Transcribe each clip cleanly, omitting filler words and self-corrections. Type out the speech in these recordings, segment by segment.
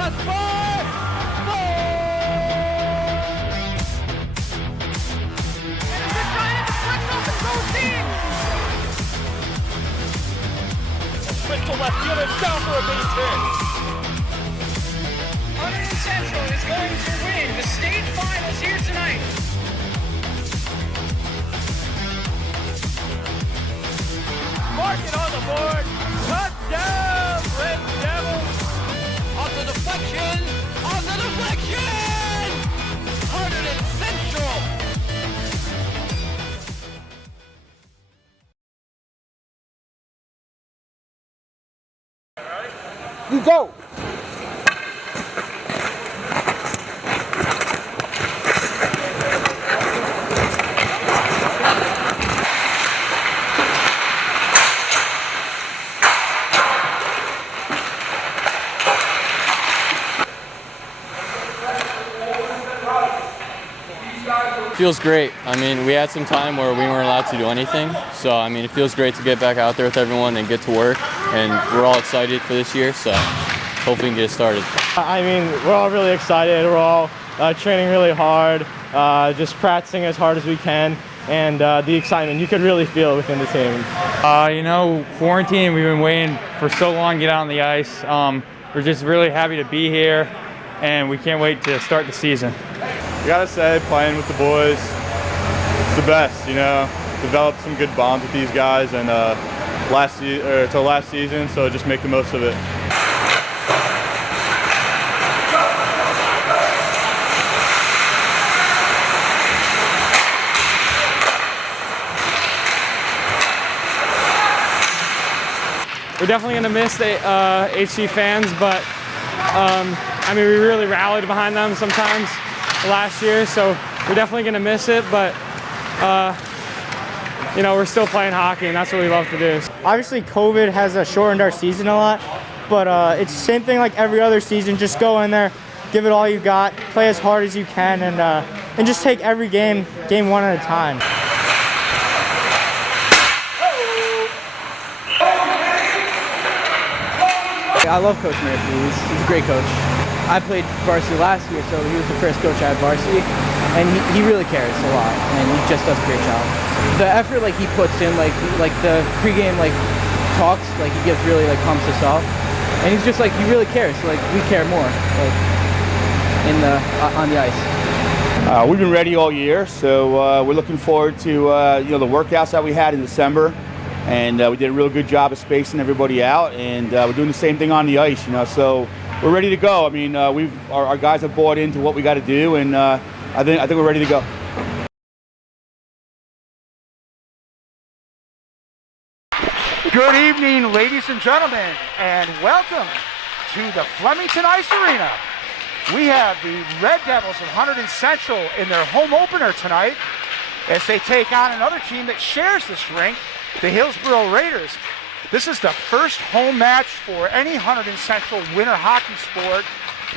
Cross bar! Goal! And it's a giant deflection off the goal team! Sprint to left field and down for a base hit. Hunterdon Central is going to win the state finals here tonight. Mark it on the board. Touchdown, Red Devils. Off the deflection. Off the deflection. Hunterdon Central. You go. Feels great. I mean, we had some time where we weren't allowed to do anything. So, I mean, it feels great to get back out there with everyone and get to work. And we're all excited for this year, so hopefully we can get it started. I mean, we're all really excited. We're all training really hard, just practicing as hard as we can. And the excitement, you could really feel it within the team. You know, quarantine, we've been waiting for so long to get out on the ice. We're just really happy to be here, and we can't wait to start the season. I gotta say, playing with the boys, it's the best, you know. Developed some good bonds with these guys and till last season, so just make the most of it. We're definitely going to miss the HC fans, but I mean, we really rallied behind them sometimes last year, so we're definitely going to miss it, but you know, we're still playing hockey, and that's what we love to do. Obviously, COVID has shortened our season a lot, but it's the same thing like every other season. Just go in there, give it all you got, play as hard as you can, and just take every game one at a time. I love Coach Murphy. He's a great coach. I played varsity last year, so he was the first coach I had varsity, and he really cares a lot, and he just does a great job. The effort he puts in, like the pregame talks, he gets really pumps us up, and he's just he really cares. So, we care more on the ice. We've been ready all year, so we're looking forward to the workouts that we had in December. And we did a real good job of spacing everybody out, and we're doing the same thing on the ice, so we're ready to go. I mean, our guys have bought into what we got to do, and I think we're ready to go. Good evening, ladies and gentlemen, and welcome to the Flemington Ice Arena. We have the Red Devils of Hunterdon Central in their home opener tonight as they take on another team that shares this rink, the Hillsboro Raiders. This is the first home match for any Hunterdon Central winter hockey sport,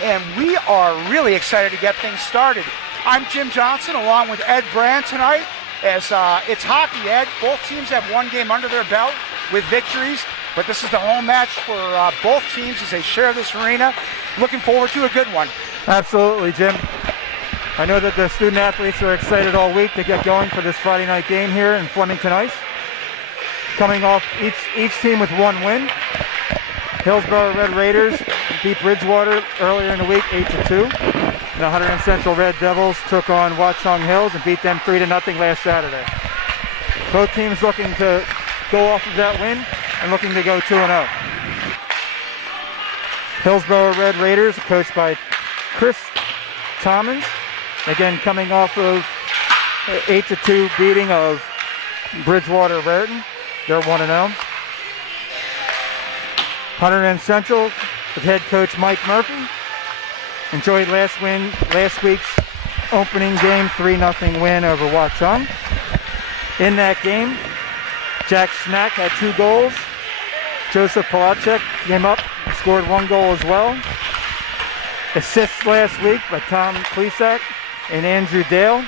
and we are really excited to get things started. I'm Jim Johnson along with Ed Brand tonight as it's hockey, Ed. Both teams have one game under their belt with victories, but this is the home match for both teams as they share this arena. Looking forward to a good one. Absolutely, Jim. I know that the student athletes are excited all week to get going for this Friday night game here in Flemington Ice. Coming off each team with one win. Hillsboro Red Raiders beat Bridgewater earlier in the week 8-2. The Hunterdon Central Red Devils took on Watchung Hills and beat them 3-0 last Saturday. Both teams looking to go off of that win and looking to go 2-0. Hillsboro Red Raiders, coached by Chris Thomas, again coming off of 8-2 beating of Bridgewater Raritan. They're 1-0. Hunterdon Central with head coach Mike Murphy enjoyed last week's opening game 3-0 win over Watchung. In that game, Jack Schnack had 2 goals. Joseph Polacek came up and scored 1 goal as well. Assists last week by Tom Klesak and Andrew Dale.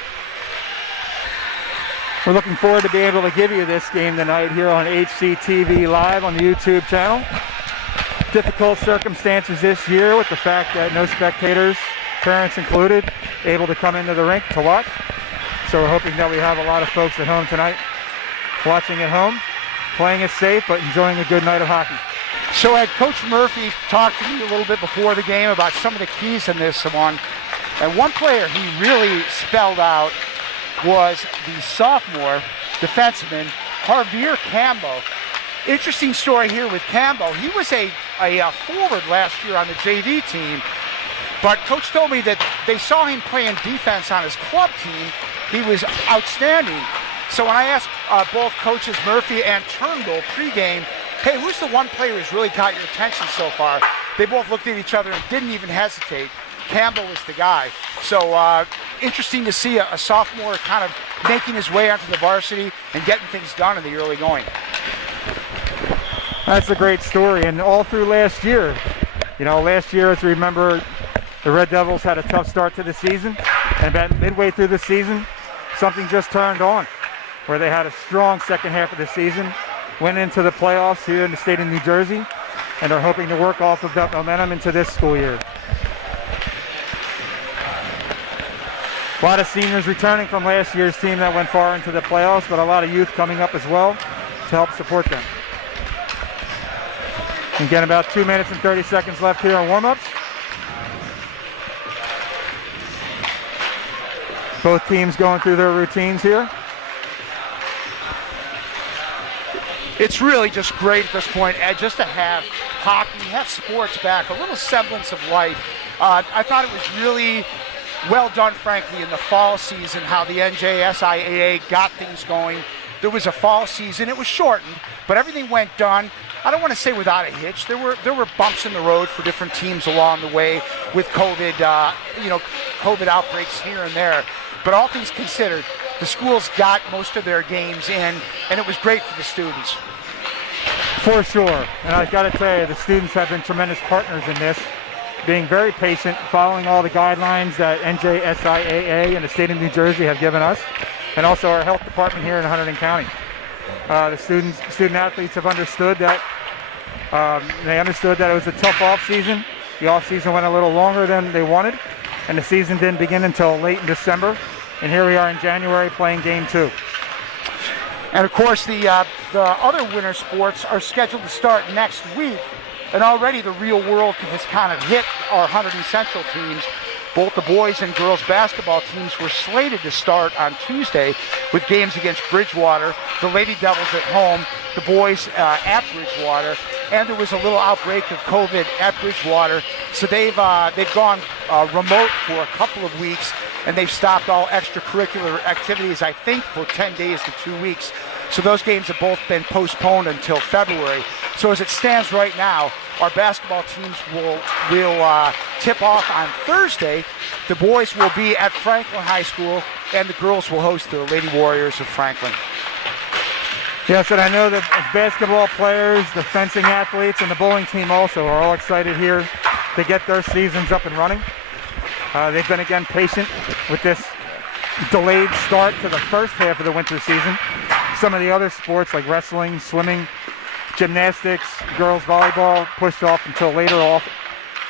We're looking forward to being able to give you this game tonight here on HCTV Live on the YouTube channel. difficult circumstances this year with the fact that no spectators, parents included, able to come into the rink to watch. So we're hoping that we have a lot of folks at home tonight watching at home, playing it safe, but enjoying a good night of hockey. So Coach Murphy talked to me a little bit before the game about some of the keys in this one. And one player he really spelled out was the sophomore defenseman, Javier Campbell. Interesting story here with Campbell. He was a forward last year on the JV team, but Coach told me that they saw him playing defense on his club team. He was outstanding. So when I asked both coaches Murphy and Turnbull pregame, hey, who's the one player who's really caught your attention so far? They both looked at each other and didn't even hesitate. Campbell was the guy. So interesting to see a sophomore kind of making his way onto the varsity and getting things done in the early going. That's a great story, and all through last year. Last year, as we remember, the Red Devils had a tough start to the season, and about midway through the season, something just turned on, where they had a strong second half of the season, went into the playoffs here in the state of New Jersey, and are hoping to work off of that momentum into this school year. A lot of seniors returning from last year's team that went far into the playoffs, but a lot of youth coming up as well to help support them. Again, about 2 minutes and 30 seconds left here on warm-ups. Both teams going through their routines here. It's really just great at this point, Ed, just to have hockey, have sports back, a little semblance of life. I thought it was really well done, frankly, in the fall season, how the NJSIAA got things going. There was a fall season. It was shortened, but everything went done. I don't want to say without a hitch. There were bumps in the road for different teams along the way with COVID, COVID outbreaks here and there. But all things considered, the schools got most of their games in, and it was great for the students. For sure. And I've got to tell you, the students have been tremendous partners in this, being very patient, following all the guidelines that NJSIAA and the state of New Jersey have given us, and also our health department here in Hunterdon County. The student athletes have understood that it was a tough off season. The off season went a little longer than they wanted, and the season didn't begin until late in December. And here we are in January playing game 2. And of course, the other winter sports are scheduled to start next week. And already the real world has kind of hit our Hunterdon Central teams. Both the boys and girls basketball teams were slated to start on Tuesday with games against Bridgewater, the Lady Devils at home, the boys at Bridgewater, and there was a little outbreak of COVID at Bridgewater, so they've gone remote for a couple of weeks, and they've stopped all extracurricular activities, I think, for 10 days to 2 weeks. So those games have both been postponed until February. So as it stands right now, our basketball teams will tip off on Thursday. The boys will be at Franklin High School, and the girls will host the Lady Warriors of Franklin. Yes, and I know that basketball players, the fencing athletes, and the bowling team also are all excited here to get their seasons up and running. They've been, again, patient with this delayed start to the first half of the winter season. Some of the other sports like wrestling, swimming, gymnastics, girls volleyball pushed off until later off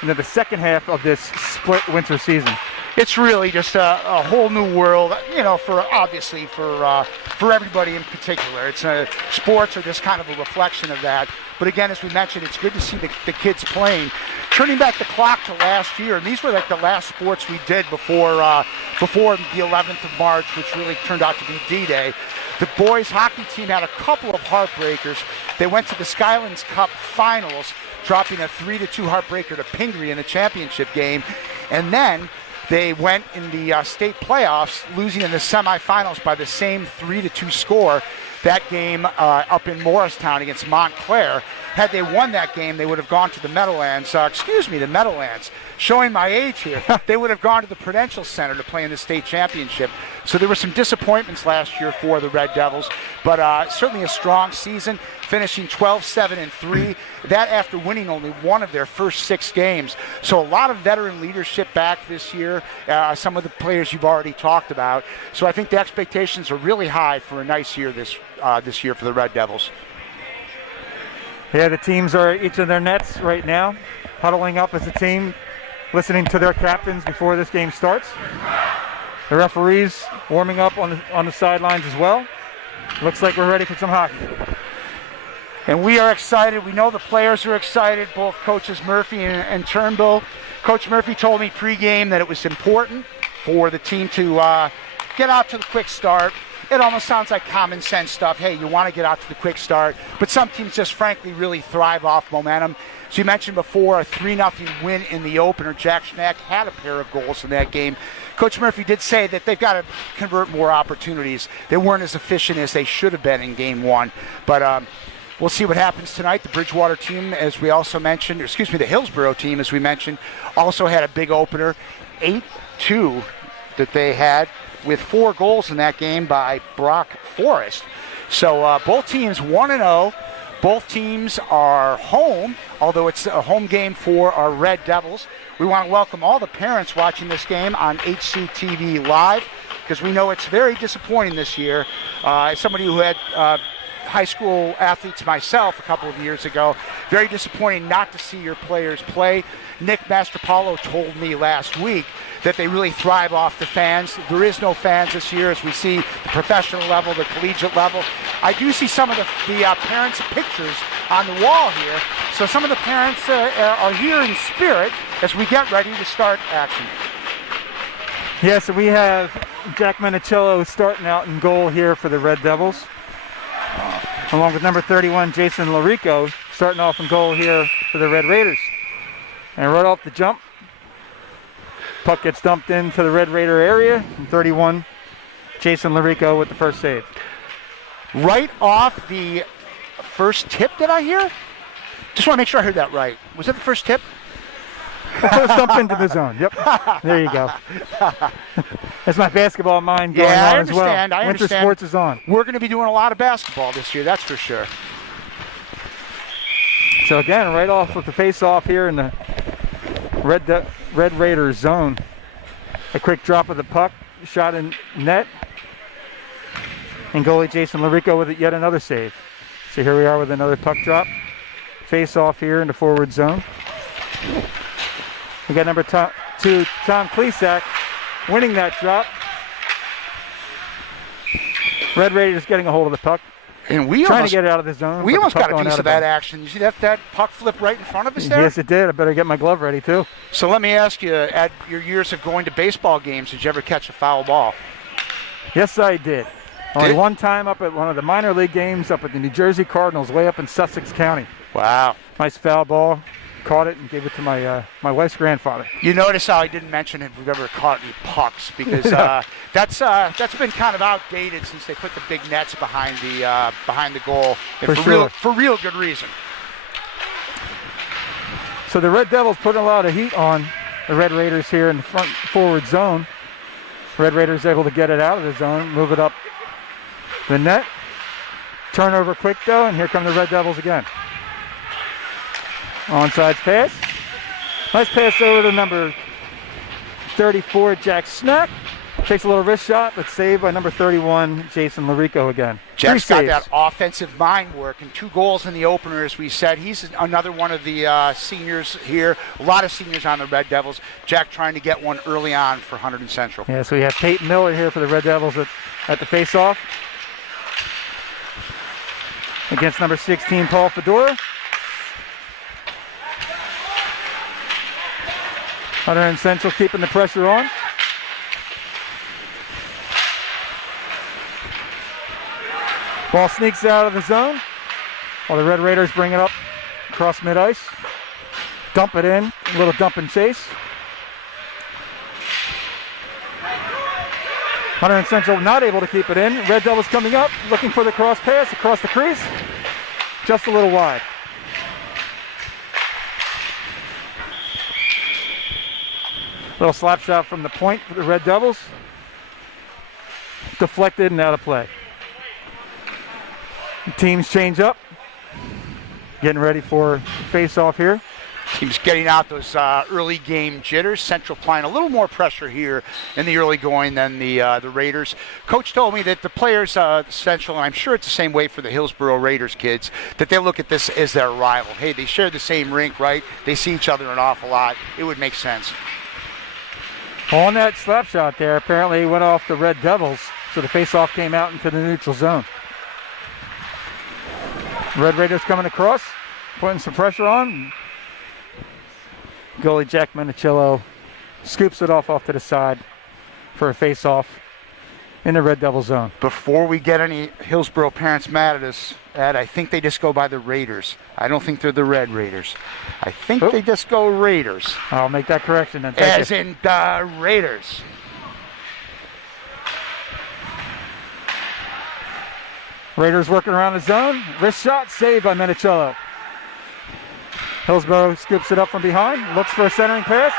into the second half of this split winter season. It's really just a whole new world, for everybody in particular. Sports are just kind of a reflection of that. But again, as we mentioned, it's good to see the kids playing. Turning back the clock to last year, and these were like the last sports we did before the 11th of March, which really turned out to be D-Day. The boys hockey team had a couple of heartbreakers. They went to the Skylands Cup finals, dropping a 3-2 heartbreaker to Pingree in the championship game. And then they went in the state playoffs, losing in the semifinals by the same 3-2 score. That game up in Morristown against Montclair. Had they won that game, they would have gone to the Meadowlands. The Meadowlands. Showing my age here. They would have gone to the Prudential Center to play in the state championship. So there were some disappointments last year for the Red Devils, but certainly a strong season, finishing 12-7-3. That after winning only one of their first 6 games. So a lot of veteran leadership back this year. Some of the players you've already talked about. So I think the expectations are really high for a nice year this year for the Red Devils. Yeah, the teams are at each of their nets right now, huddling up as a team, listening to their captains before this game starts. The referees warming up on the sidelines as well. Looks like we're ready for some hockey. And we are excited. We know the players are excited, both Coaches Murphy and Turnbull. Coach Murphy told me pregame that it was important for the team to get out to the quick start. It almost sounds like common sense stuff. Hey, you want to get out to the quick start. But some teams just frankly really thrive off momentum. As you mentioned before, a 3-0 win in the opener. Jack Schnack had a pair of goals in that game. Coach Murphy did say that they've got to convert more opportunities. They weren't as efficient as they should have been in game one. But we'll see what happens tonight. The Bridgewater team, as we also mentioned, the Hillsboro team, as we mentioned, also had a big opener. 8-2 that they had, with 4 goals in that game by Brock Forrest. So both teams 1-0. Both teams are home, although it's a home game for our Red Devils. We want to welcome all the parents watching this game on HCTV Live, because we know it's very disappointing this year. As somebody who had high school athletes myself a couple of years ago, very disappointing not to see your players play. Nick Mastropalo told me last week that they really thrive off the fans. There is no fans this year, as we see the professional level, the collegiate level. I do see some of the parents' pictures on the wall here. So some of the parents are here in spirit as we get ready to start action. Yeah, so we have Jack Menicello starting out in goal here for the Red Devils, along with number 31, Jason Larico, starting off in goal here for the Red Raiders. And right off the jump, puck gets dumped into the Red Raider area. And 31, Jason Larico with the first save. Right off the first tip, did I hear? Just want to make sure I heard that right. Was that the first tip? The first dump into the zone. Yep. There you go. That's my basketball mind going on as well. I understand. Winter sports is on. We're going to be doing a lot of basketball this year, that's for sure. So again, right off with the face-off here in the Red Raiders zone. A quick drop of the puck, shot in net. And goalie Jason Larico with yet another save. So here we are with another puck drop. Face-off here in the forward zone. We got number 2, Tom Klesak, winning that drop. Red Raiders getting a hold of the puck. And we trying to get it out of the zone. We almost got a piece of that action. You see that puck flip right in front of us there? Yes, it did. I better get my glove ready, too. So let me ask you, at your years of going to baseball games, did you ever catch a foul ball? Yes, I did. Only one time up at one of the minor league games up at the New Jersey Cardinals, way up in Sussex County. Wow. Nice foul ball. Caught it and gave it to my wife's grandfather. You notice how I didn't mention if we've ever caught any pucks, because that's been kind of outdated since they put the big nets behind the goal, and for real good reason. So the Red Devils putting a lot of heat on the Red Raiders here in the front forward zone. Red Raiders able to get it out of the zone, move it up the net. Turnover quick though, and here come the Red Devils again. Onside pass. Nice pass over to number 34, Jack Schnack. Takes a little wrist shot, but saved by number 31, Jason Larico again. Jack's got that offensive mind work, and 2 goals in the opener, as we said. He's another one of the seniors here. A lot of seniors on the Red Devils. Jack trying to get one early on for Hunterdon Central. Yeah, so we have Peyton Miller here for the Red Devils at the face-off. Against number 16, Paul Fedora. Hunterdon Central keeping the pressure on. Ball sneaks out of the zone while the Red Raiders bring it up across mid-ice. Dump it in, a little dump and chase. Hunterdon Central not able to keep it in. Red Devils coming up, looking for the cross pass across the crease. Just a little wide. Little slap shot from the point for the Red Devils. Deflected and out of play. Teams change up. Getting ready for face-off here. Team's getting out those early game jitters. Central applying a little more pressure here in the early going than the Raiders. Coach told me that the players, Central, and I'm sure it's the same way for the Hillsboro Raiders kids, that they look at this as their rival. Hey, they share the same rink, right? They see each other an awful lot. It would make sense. On that slap shot there, apparently he went off the Red Devils, so the face-off came out into the neutral zone. Red Raiders coming across, putting some pressure on. Goalie Jack Menicillo scoops it off to the side for a face-off in the Red Devil zone. Before we get any Hillsboro parents mad at us, Ed, I think they just go by the Raiders. I don't think they're the Red Raiders. I think they just go Raiders. I'll make that correction then. As in the Raiders. Raiders working around the zone. Wrist shot saved by Menicillo. Hillsboro scoops it up from behind, looks for a centering pass.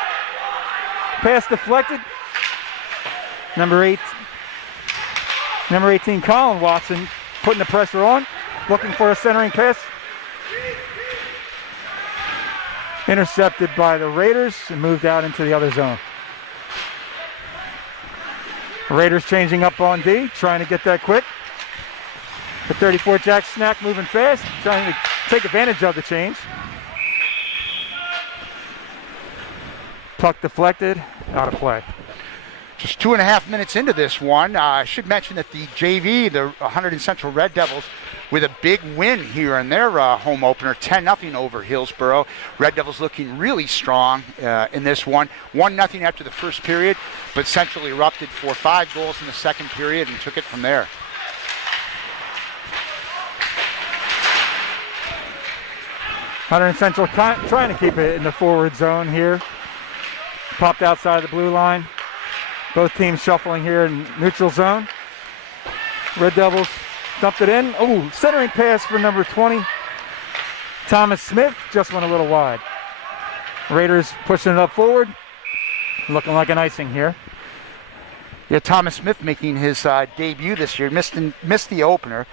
Pass deflected. Number 18, Colin Watson, putting the pressure on, looking for a centering pass. Intercepted by the Raiders and moved out into the other zone. Raiders changing up on D, trying to get that quick. The 34 Jack Snack moving fast, trying to take advantage of the change. Puck deflected, out of play. Just 2.5 minutes into this one. I should mention that the JV, the Hunterdon Central Red Devils, with a big win here in their home opener, 10-0 over Hillsboro. Red Devils looking really strong in this one. 1-0 after the first period, but Central erupted for 5 goals in the second period and took it from there. Hunterdon Central trying to keep it in the forward zone here. Popped outside the blue line. Both teams shuffling here in neutral zone. Red Devils dumped it in. Oh, centering pass for number 20. Thomas Smith just went a little wide. Raiders pushing it up forward. Looking like an icing here. Yeah, Thomas Smith making his debut this year. Missed the opener.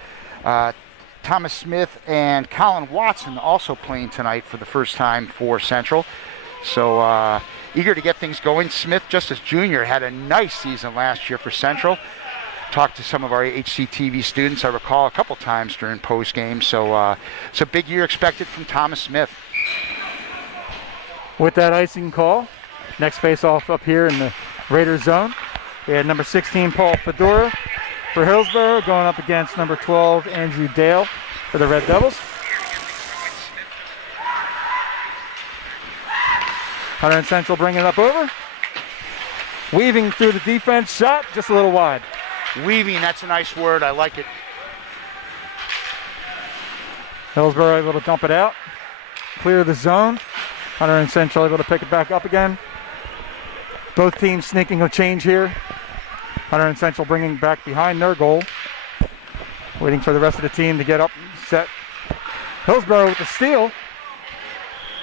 Thomas Smith and Colin Watson also playing tonight for the first time for Central. So eager to get things going. Smith, just as junior, had a nice season last year for Central. Talked to some of our HCTV students, I recall, a couple times during post-game. So it's a big year expected from Thomas Smith. With that icing call, next face-off up here in the Raiders zone. We had number 16, Paul Fedora for Hillsboro, going up against number 12, Andrew Dale for the Red Devils. Hunterdon Central bringing it up over. Weaving through the defense, shot just a little wide. Weaving, that's a nice word. I like it. Hillsboro able to dump it out. Clear the zone. Hunterdon Central able to pick it back up again. Both teams sneaking a change here. Hunterdon Central bringing back behind their goal. Waiting for the rest of the team to get up set. Hillsboro with the steal.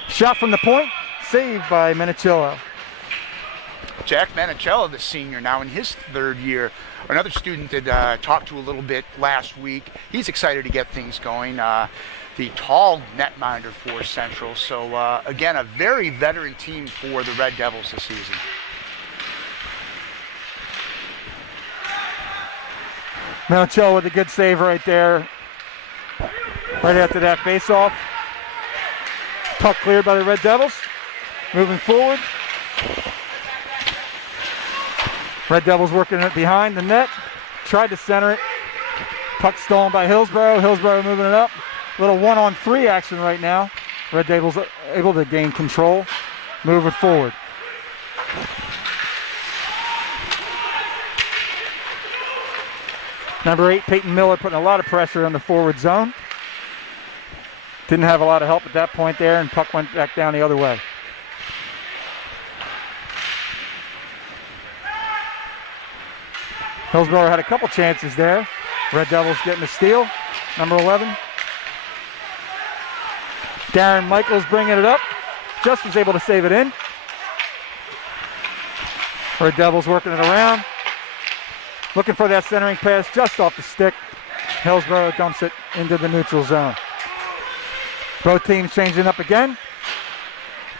Shot from the point. Saved by Menicillo. Jack Menicillo, the senior, now in his third year. Another student that talked to a little bit last week. He's excited to get things going. The tall netminder for Central. So, again, a very veteran team for the Red Devils this season. Menicillo with a good save right there. Right after that face-off. Puck cleared by the Red Devils. Moving forward. Red Devils working it behind the net. Tried to center it. Puck stolen by Hillsboro. Hillsboro moving it up. Little 1-on-3 action right now. Red Devils able to gain control. Move it forward. Number 8, Peyton Miller, putting a lot of pressure on the forward zone. Didn't have a lot of help at that point there, and puck went back down the other way. Hillsboro had a couple chances there. Red Devils getting the steal. Number 11. Darren Michaels bringing it up. Just was able to save it in. Red Devils working it around. Looking for that centering pass just off the stick. Hillsboro dumps it into the neutral zone. Both teams changing up again.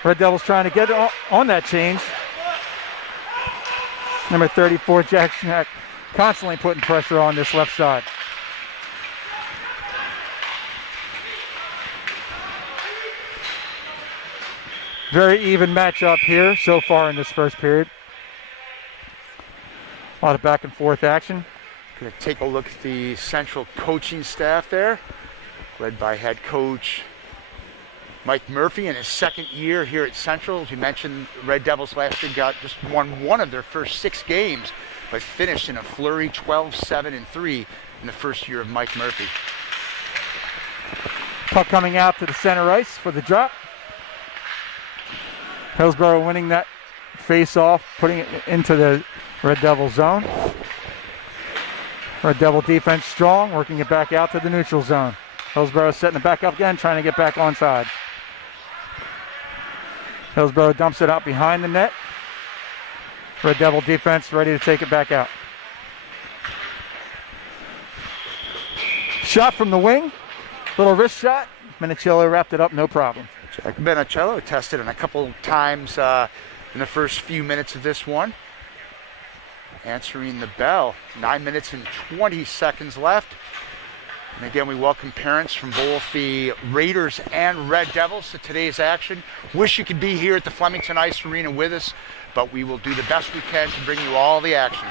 Red Devils trying to get on that change. Number 34, Jack Schneck, constantly putting pressure on this left side. Very even matchup here so far in this first period. A lot of back and forth action. Going to take a look at the Central coaching staff there, led by head coach Mike Murphy in his second year here at Central. As you mentioned, Red Devils last year just won one of their first 6 games, but finished in a flurry 12-7-3 in the first year of Mike Murphy. Puck coming out to the center ice for the drop. Hillsboro winning that face-off, putting it into the Red Devil zone. Red Devil defense strong, working it back out to the neutral zone. Hillsboro setting it back up again, trying to get back onside. Hillsboro dumps it out behind the net. Red Devil defense ready to take it back out. Shot from the wing, little wrist shot. Minicello wrapped it up, no problem. Jack Minicello tested it a couple times in the first few minutes of this one. Answering the bell. 9 minutes and 20 seconds left. And again, we welcome parents from both the Raiders and Red Devils to today's action. Wish you could be here at the Flemington Ice Arena with us, but we will do the best we can to bring you all the action.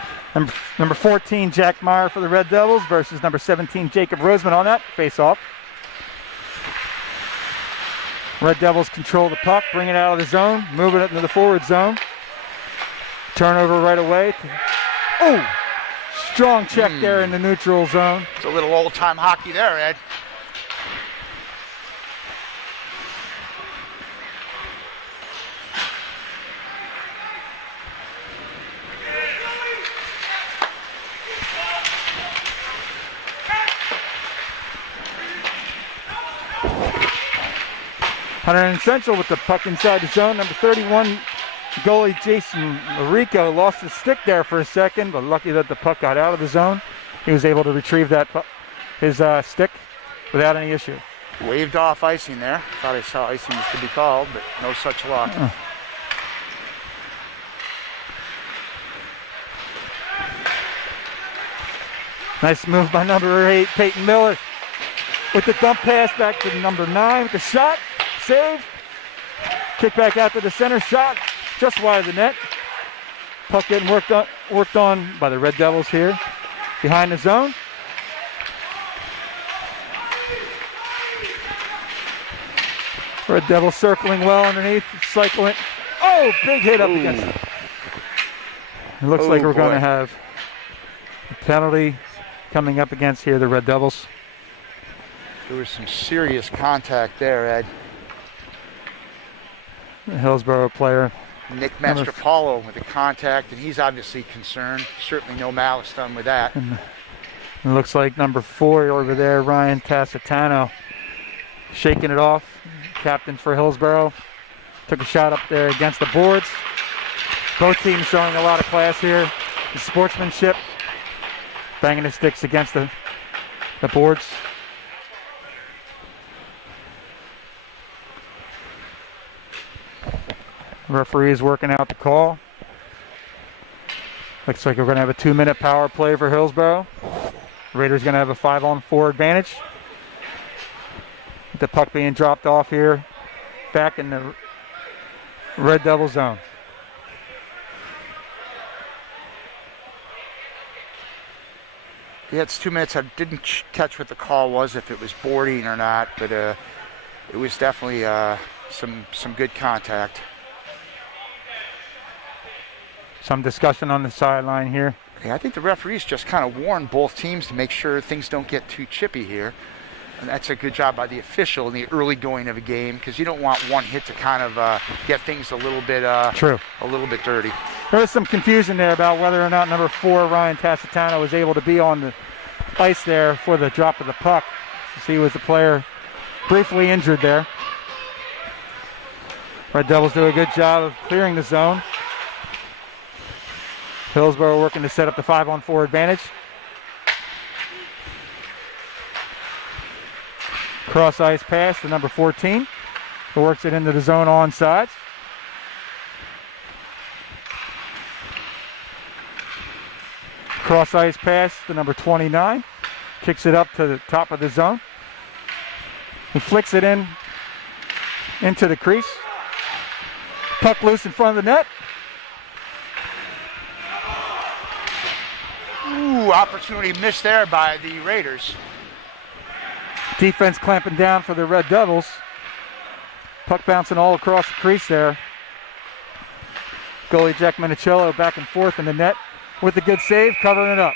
Number 14, Jack Meyer for the Red Devils versus number 17, Jacob Roseman on that face-off. Red Devils control the puck, bring it out of the zone, moving it into the forward zone. Turnover right away. Oh, strong check there in the neutral zone. It's a little old-time hockey there, Ed. Hunterdon Central with the puck inside the zone. Number 31, goalie Jason Larico lost his stick there for a second, but lucky that the puck got out of the zone. He was able to retrieve that his stick without any issue. Waved off icing there. Thought I saw icing was to be called, but no such luck. Nice move by number 8, Peyton Miller, with the dump pass back to number 9 with the shot. Save. Kick back out to the center. Shot just wide of the net. Puck getting worked on by the Red Devils here. Behind the zone. Red Devils circling well underneath. Cycling. Oh, big hit up against it. It looks like we're going to have a penalty coming up against here, the Red Devils. There was some serious contact there, Ed. The Hillsboro player. Nick Mastropolo with the contact, and he's obviously concerned. Certainly no malice done with that. And it looks like number 4 over there, Ryan Tassitano, shaking it off. Captain for Hillsboro. Took a shot up there against the boards. Both teams showing a lot of class here. The sportsmanship. Banging the sticks against the boards. Referee is working out the call. Looks like we're going to have a 2-minute power play for Hillsboro. Raiders going to have a 5-on-4 advantage. The puck being dropped off here, back in the Red Devil zone. Yeah, it's 2 minutes. I didn't catch what the call was, if it was boarding or not, but it was definitely some good contact. Some discussion on the sideline here. Yeah, I think the referees just kind of warned both teams to make sure things don't get too chippy here. And that's a good job by the official in the early going of a game, because you don't want one hit to kind of get things a little bit dirty. There was some confusion there about whether or not number 4, Ryan Tassitano, was able to be on the ice there for the drop of the puck. He was the player briefly injured there. Red Devils do a good job of clearing the zone. Hillsboro working to set up the 5-on-4 advantage. Cross ice pass to number 14, who works it into the zone on sides. Cross ice pass to number 29. Kicks it up to the top of the zone. He flicks it into the crease. Puck loose in front of the net. Ooh, opportunity missed there by the Raiders. Defense clamping down for the Red Devils. Puck bouncing all across the crease there. Goalie Jack Minicello back and forth in the net with a good save, covering it up.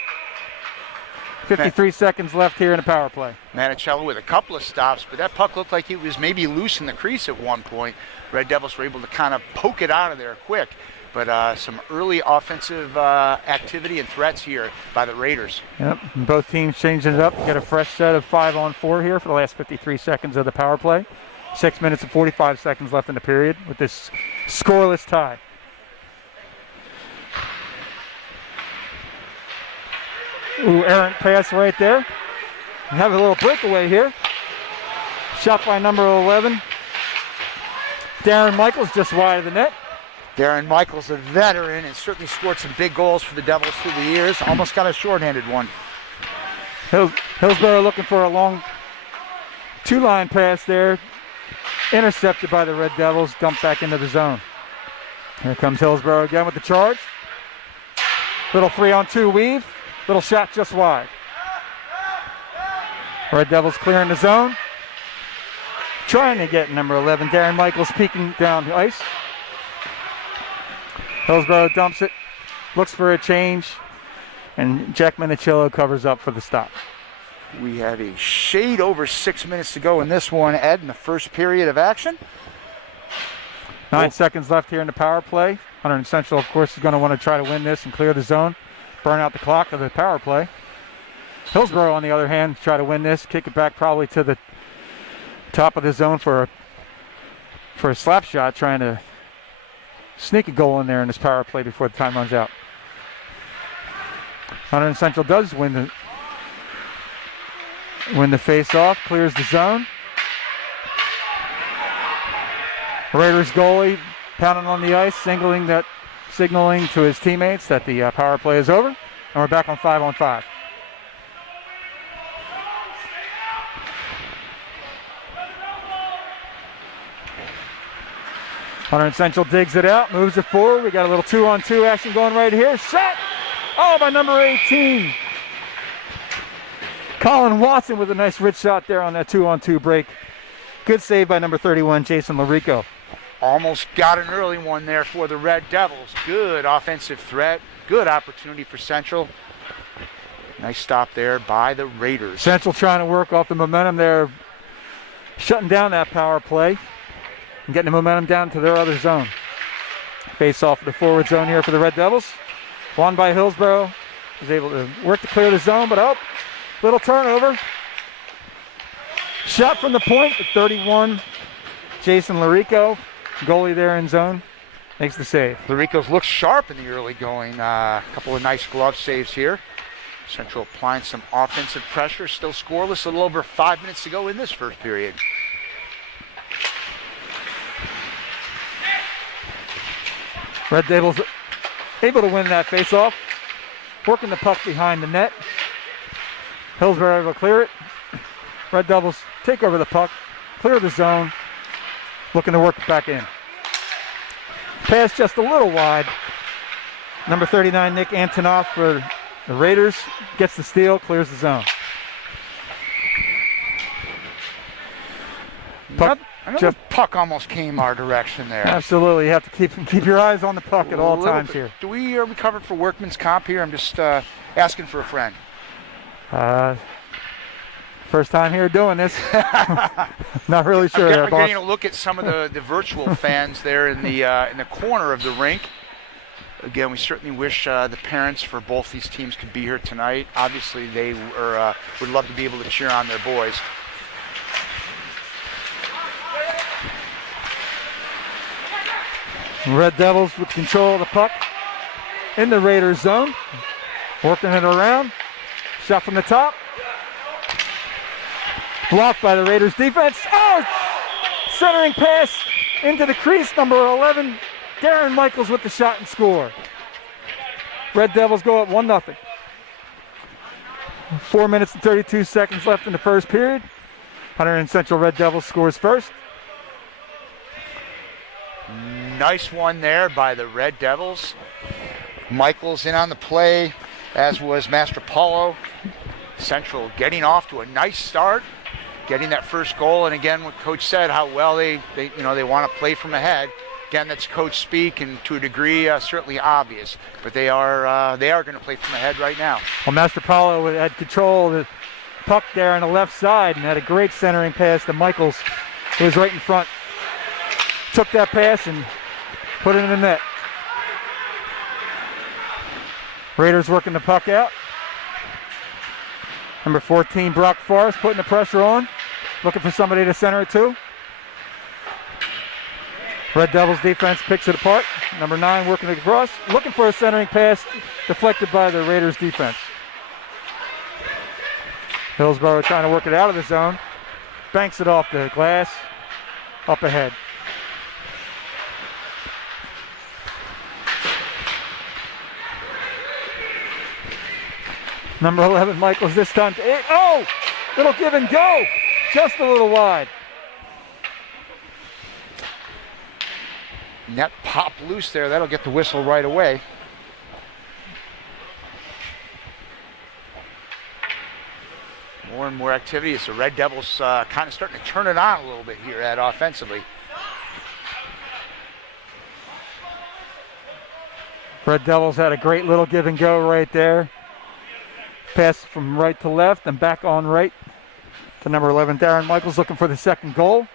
53 seconds left here in the power play. Minicello with a couple of stops, but that puck looked like it was maybe loose in the crease at one point. Red Devils were able to kind of poke it out of there quick, but some early offensive activity and threats here by the Raiders. Yep, and both teams changing it up. Get a fresh set of 5-on-4 here for the last 53 seconds of the power play. 6 minutes and 45 seconds left in the period with this scoreless tie. Ooh, errant pass right there. We have a little breakaway here. Shot by number 11. Darren Michaels just wide of the net. Darren Michaels, a veteran, and certainly scored some big goals for the Devils through the years. Almost got a shorthanded one. Hillsboro looking for a long two-line pass there. Intercepted by the Red Devils. Dumped back into the zone. Here comes Hillsboro again with the charge. Little 3-on-2 weave. Little shot just wide. Red Devils clearing the zone. Trying to get number 11. Darren Michaels peeking down the ice. Hillsboro dumps it. Looks for a change. And Jack Minicello covers up for the stop. We have a shade over 6 minutes to go in this one, Ed, in the first period of action. 9 seconds left here in the power play. Hunterdon Central, of course, is going to want to try to win this and clear the zone. Burn out the clock of the power play. Hillsboro, on the other hand, try to win this, kick it back probably to the top of the zone for a slap shot, trying to sneak a goal in there in this power play before the time runs out. Hunterdon Central does win the face-off, clears the zone. Raiders goalie pounding on the ice, signaling to his teammates that the power play is over, and we're back on 5-on-5. Hunterdon Central digs it out, moves it forward. We got a little 2-on-2 action going right here. Shot! Oh, by number 18. Colin Watson with a nice rich shot there on that 2-on-2 break. Good save by number 31, Jason Larico. Almost got an early one there for the Red Devils. Good offensive threat. Good opportunity for Central. Nice stop there by the Raiders. Central trying to work off the momentum there, shutting down that power play and getting the momentum down to their other zone. Face off the forward zone here for the Red Devils. Won by Hillsboro. Was able to work to clear the zone, but little turnover. Shot from the point at 31. Jason Larico, goalie there in zone, makes the save. Larico's looks sharp in the early going. A couple of nice glove saves here. Central applying some offensive pressure. Still scoreless. A little over 5 minutes to go in this first period. Red Devils able to win that face-off. Working the puck behind the net. Hillsboro able to clear it. Red Devils take over the puck, clear the zone, looking to work it back in. Pass just a little wide. Number 39, Nick Antonoff for the Raiders, gets the steal, clears the zone. Another puck almost came our direction there. Absolutely, you have to keep your eyes on the puck at all times here. Are we covered for workman's comp here? I'm just asking for a friend. First time here doing this. Not really sure there, I'm boss. getting a look at some of the virtual fans there in the corner of the rink. Again, we certainly wish the parents for both these teams could be here tonight. Obviously, they would love to be able to cheer on their boys. Red Devils with control of the puck in the Raiders zone. Working it around. Shot from the top. Blocked by the Raiders defense. Oh! Centering pass into the crease. Number 11, Darren Michaels with the shot and score. Red Devils go up 1-0. 4 minutes and 32 seconds left in the first period. Hunterdon Central Red Devils scores first. Nice one there by the Red Devils. Michaels in on the play, as was Master Paulo. Central getting off to a nice start, getting that first goal, and again, what Coach said, how well they want to play from ahead. Again, that's Coach speak, and to a degree, certainly obvious. But they are going to play from ahead right now. Well, Master Paulo had control of the puck there on the left side and had a great centering pass to Michaels, who was right in front. Took that pass and put it in the net. Raiders working the puck out. Number 14, Brock Forrest, putting the pressure on, looking for somebody to center it to. Red Devils defense picks it apart. Number 9 working across, looking for a centering pass, deflected by the Raiders defense. Hillsboro trying to work it out of the zone, banks it off the glass, up ahead. Number 11, Michaels this time. Oh! Little give and go! Just a little wide. Net pop loose there. That'll get the whistle right away. More and more activity as the Red Devils kind of starting to turn it on a little bit here offensively. Red Devils had a great little give and go right there. Pass from right to left and back on right to number 11, Darren Michaels, looking for the second goal.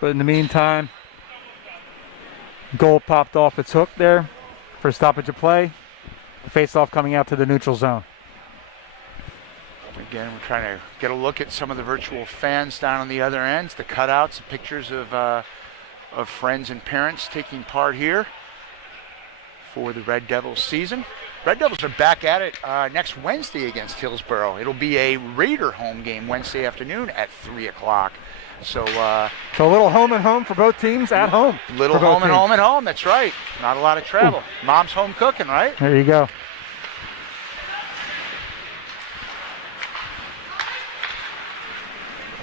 But in the meantime, goal popped off its hook there for a stoppage of play. The face-off coming out to the neutral zone. Again, we're trying to get a look at some of the virtual fans down on the other ends, the cutouts, the pictures of friends and parents taking part here for the Red Devils season. Red Devils are back at it next Wednesday against Hillsboro. It'll be a Raider home game Wednesday afternoon at 3 o'clock. So a little home and home for both teams at home. Little home and home and home, that's right. Not a lot of travel. Ooh. Mom's home cooking, right? There you go.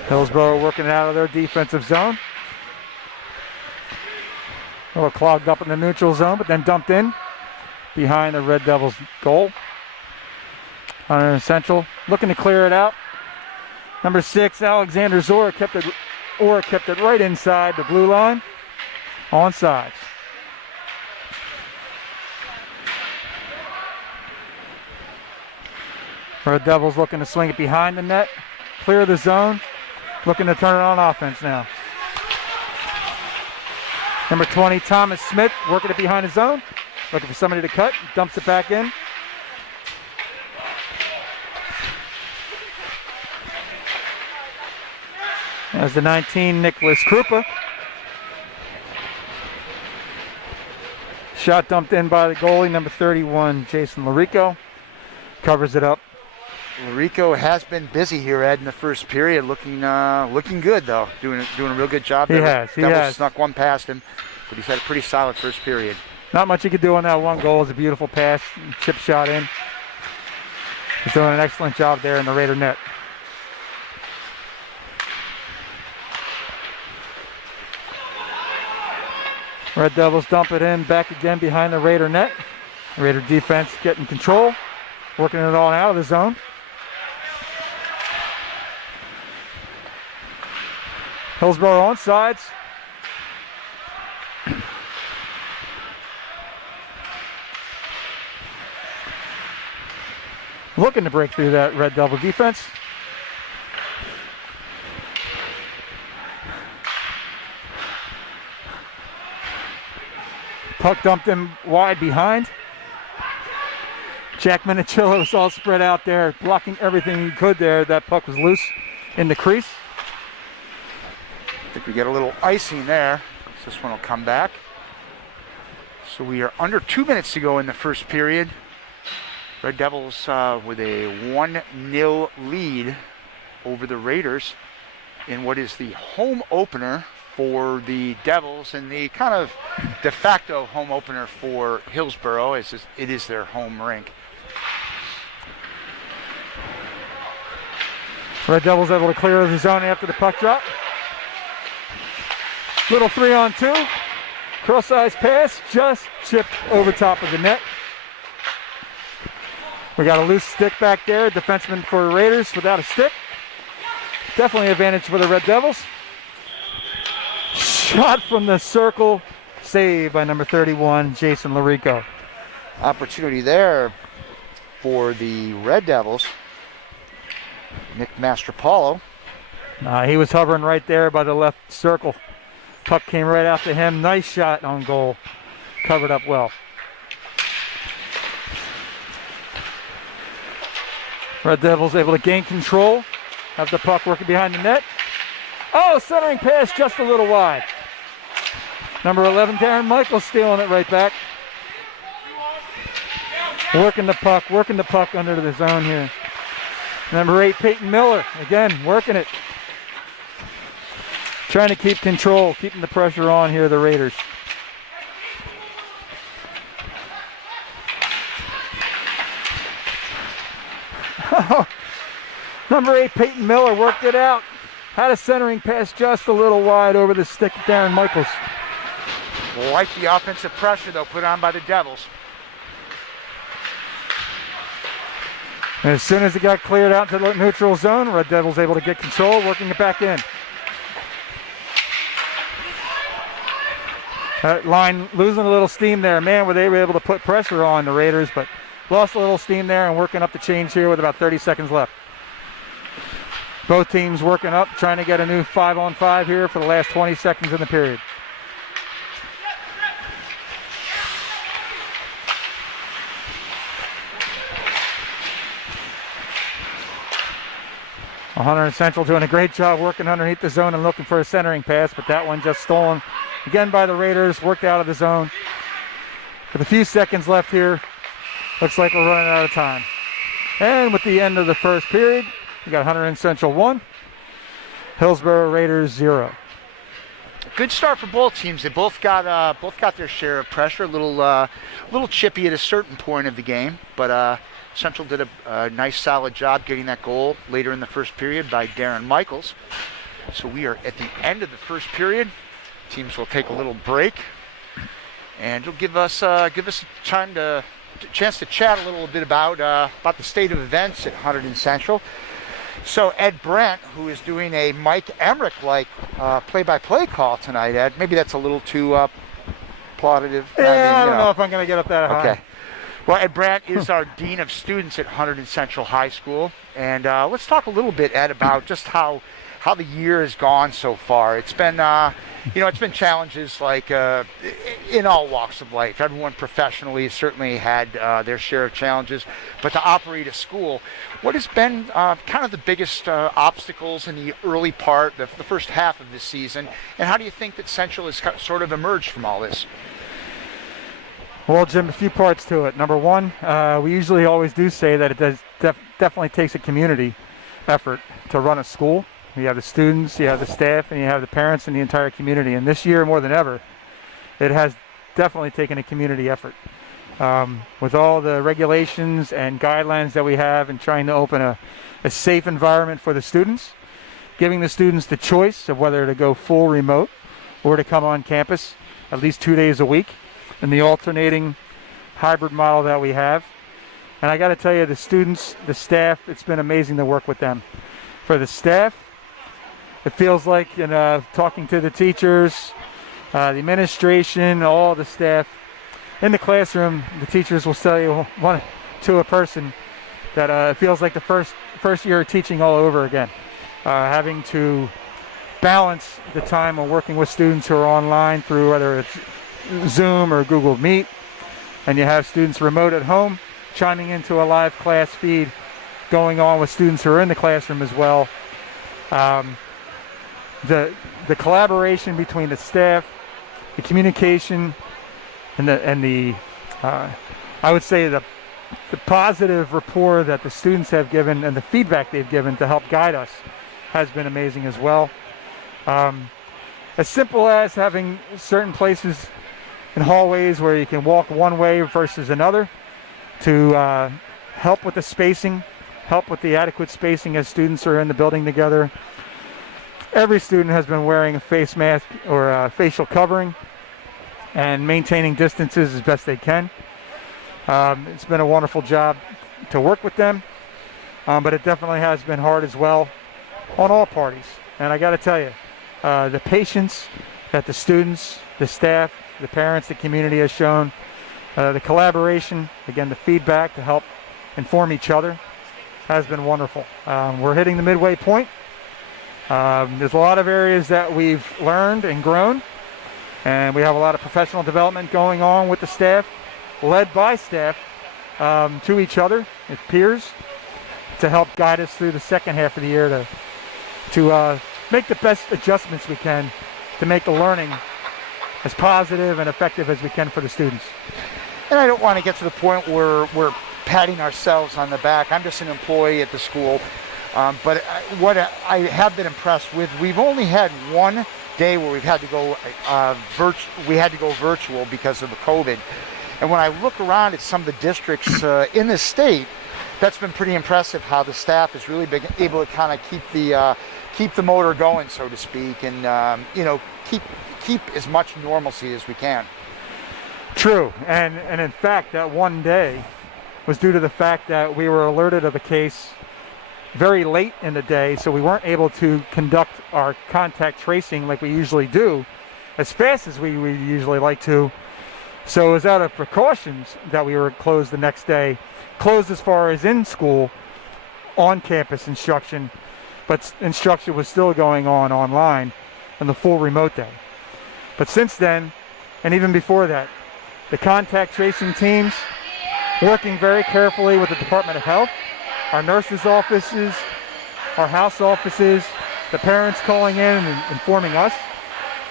Hillsboro working it out of their defensive zone. A little clogged up in the neutral zone, but then dumped in behind the Red Devils goal. Hunterdon Central looking to clear it out. Number 6, Alexander Zora kept it right inside the blue line. Onside. Red Devils looking to swing it behind the net, clear the zone, looking to turn it on offense now. Number 20, Thomas Smith, working it behind the zone, looking for somebody to cut, dumps it back in. As the 19, Nicholas Krupa. Shot dumped in by the goalie, number 31, Jason Larico. Covers it up. Larico has been busy here, Ed, in the first period, looking good though, doing a real good job. He has. Snuck one past him, but he's had a pretty solid first period. Not much he could do on that one goal. It was a beautiful pass, chip shot in. He's doing an excellent job there in the Raider net. Red Devils dump it in, back again behind the Raider net. Raider defense getting control, working it all out of the zone. Hillsboro on sides. Looking to break through that Red Devil defense. Puck dumped in wide behind. Jack Minicillo was all spread out there, blocking everything he could there. That puck was loose in the crease. I think we get a little icing there. This one will come back. So we are under 2 minutes to go in the first period. Red Devils with a 1-0 lead over the Raiders in what is the home opener for the Devils and the kind of de facto home opener for Hillsboro, as it is their home rink. Red Devils able to clear the zone after the puck drop. Little 3-on-2. Cross-ice pass, just chipped over top of the net. We got a loose stick back there. Defenseman for the Raiders without a stick. Definitely advantage for the Red Devils. Shot from the circle. Saved by number 31, Jason Larico. Opportunity there for the Red Devils. Nick Mastropolo. He was hovering right there by the left circle. Puck came right out to him. Nice shot on goal. Covered up well. Red Devils able to gain control. Have the puck working behind the net. Oh, centering pass just a little wide. Number 11, Darren Michaels stealing it right back. Working the puck under the zone here. Number 8, Peyton Miller, again, working it. Trying to keep control, keeping the pressure on here, the Raiders. Number 8, Peyton Miller worked it out. Had a centering pass just a little wide over the stick of Darren Michaels. Like the offensive pressure, though, put on by the Devils. And as soon as it got cleared out to the neutral zone, Red Devils able to get control, working it back in. That line losing a little steam there. Man, were they able to put pressure on the Raiders, but lost a little steam there and working up the change here with about 30 seconds left. Both teams working up, trying to get a new 5-on-5 here for the last 20 seconds in the period. Hunterdon Central doing a great job working underneath the zone and looking for a centering pass, but that one just stolen again by the Raiders, worked out of the zone. With a few seconds left here, looks like we're running out of time. And with the end of the first period, we got Hunterdon Central 1, Hillsboro Raiders 0. Good start for both teams. They both got their share of pressure. A little chippy at a certain point of the game, but Central did a nice, solid job getting that goal later in the first period by Darren Michaels. So we are at the end of the first period. Teams will take a little break, and it'll give us a chance to chat a little bit about the state of events at Hunterdon Central. So Ed Brandt, who is doing a Mike Emmerich-like play-by-play call tonight, Ed, maybe that's a little too plausive. Yeah, I don't know if I'm going to get up that high. Okay. Well, Ed Brandt is our Dean of Students at Hunterdon Central High School. And let's talk a little bit, Ed, about just how the year has gone so far. It's been, it's been challenges like in all walks of life. Everyone professionally has certainly had their share of challenges. But to operate a school, what has been kind of the biggest obstacles in the early part, the first half of this season? And how do you think that Central has sort of emerged from all this? Well, Jim, a few parts to it. Number one, we usually always do say that it definitely takes a community effort to run a school. You have the students, you have the staff, and you have the parents and the entire community. And this year, more than ever, it has definitely taken a community effort. With all the regulations and guidelines that we have and trying to open a safe environment for the students, giving the students the choice of whether to go full remote or to come on campus at least 2 days a week, and the alternating hybrid model that we have. And I got to tell you, the students, the staff, it's been amazing to work with them. For the staff, it feels like, talking to the teachers, the administration, all the staff in the classroom, the teachers will tell you to a person that it feels like the first year of teaching all over again. Having to balance the time of working with students who are online through whether it's Zoom or Google Meet, and you have students remote at home chiming into a live class feed going on with students who are in the classroom as well. The collaboration between the staff, the communication, and the I would say the positive rapport that the students have given and the feedback they've given to help guide us has been amazing as well. As simple as having certain places in hallways where you can walk one way versus another to help with the spacing, help with the adequate spacing as students are in the building together. Every student has been wearing a face mask or a facial covering and maintaining distances as best they can. It's been a wonderful job to work with them, but it definitely has been hard as well on all parties. And I got to tell you, the patience that the students, the staff, the parents, the community has shown, the collaboration, again, the feedback to help inform each other has been wonderful. We're hitting the midway point. There's a lot of areas that we've learned and grown, and we have a lot of professional development going on with the staff, led by staff, to each other as peers, to help guide us through the second half of the year to make the best adjustments we can to make the learning as positive and effective as we can for the students. And I don't want to get to the point where we're patting ourselves on the back. I'm just an employee at the school. But what I have been impressed with, we've only had one day where we've had to go virtual because of the COVID. And when I look around at some of the districts in the state, that's been pretty impressive how the staff has really been able to kind of keep the motor going, so to speak, and keep as much normalcy as we can. True, and in fact, that one day was due to the fact that we were alerted of a case very late in the day, so we weren't able to conduct our contact tracing like we usually do as fast as we usually like to. So it was out of precautions that we were closed the next day, closed as far as in school, on campus instruction, but instruction was still going on online on the full remote day. But since then, and even before that, the contact tracing teams working very carefully with the Department of Health, our nurses' offices, our house offices, the parents calling in and informing us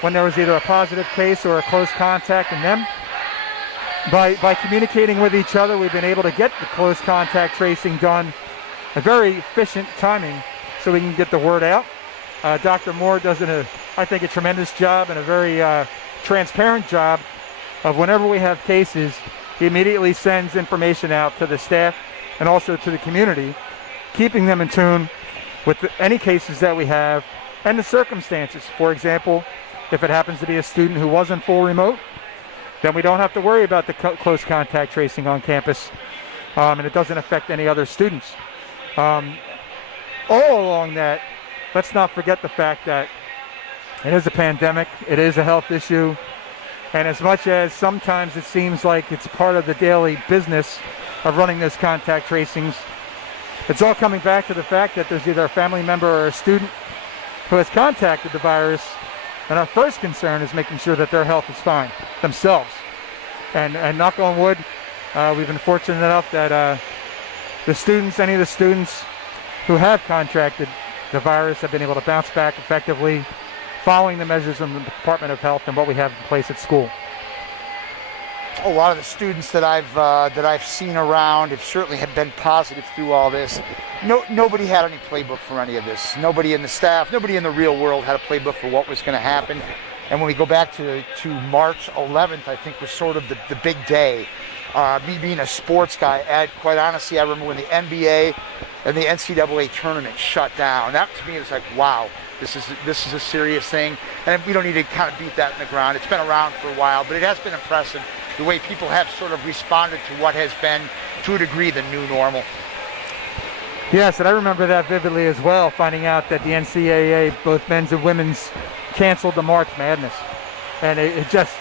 when there was either a positive case or a close contact in them. By communicating with each other, we've been able to get the close contact tracing done at very efficient timing so we can get the word out. Dr. Moore does, I think, a tremendous job and a very transparent job of whenever we have cases, he immediately sends information out to the staff and also to the community, keeping them in tune with any cases that we have and the circumstances. For example, if it happens to be a student who wasn't full remote, then we don't have to worry about the close contact tracing on campus, and it doesn't affect any other students. All along that, let's not forget the fact that it is a pandemic, it is a health issue, and as much as sometimes it seems like it's part of the daily business of running those contact tracings, it's all coming back to the fact that there's either a family member or a student who has contacted the virus, and our first concern is making sure that their health is fine themselves. And knock on wood, we've been fortunate enough that any of the students who have contracted the virus have been able to bounce back effectively, following the measures of the Department of Health and what we have in place at school. A lot of the students that I've seen around have been positive through all this. Nobody had any playbook for any of this. Nobody in the staff, nobody in the real world had a playbook for what was going to happen. And when we go back to March 11th, I think was sort of the big day. Me being a sports guy, quite honestly, I remember when the NBA and the NCAA tournament shut down. That to me was like, wow, this is a serious thing. And we don't need to kind of beat that in the ground. It's been around for a while, but it has been impressive the way people have sort of responded to what has been, to a degree, the new normal. Yes, and I remember that vividly as well, finding out that the NCAA, both men's and women's, canceled the March Madness. And it just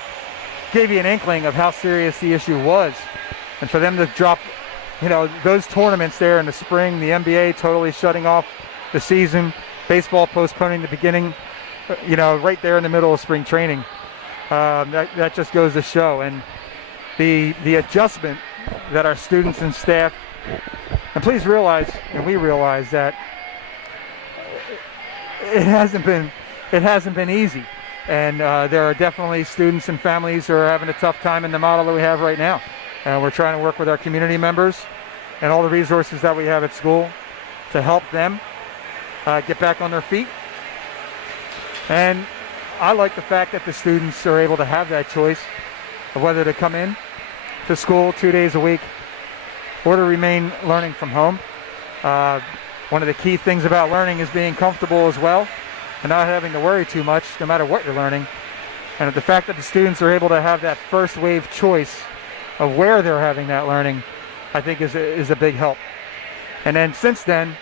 gave you an inkling of how serious the issue was. And for them to drop, those tournaments there in the spring, the NBA totally shutting off the season, baseball postponing the beginning, right there in the middle of spring training. That just goes to show. And the adjustment that our students and staff, and please realize, and we realize that it hasn't been easy. And there are definitely students and families who are having a tough time in the model that we have right now. We're trying to work with our community members and all the resources that we have at school to help them get back on their feet. And I like the fact that the students are able to have that choice of whether to come in to school 2 days a week or to remain learning from home. One of the key things about learning is being comfortable as well and not having to worry too much no matter what you're learning. And the fact that the students are able to have that first wave choice of where they're having that learning, I think is a big help. And then since then,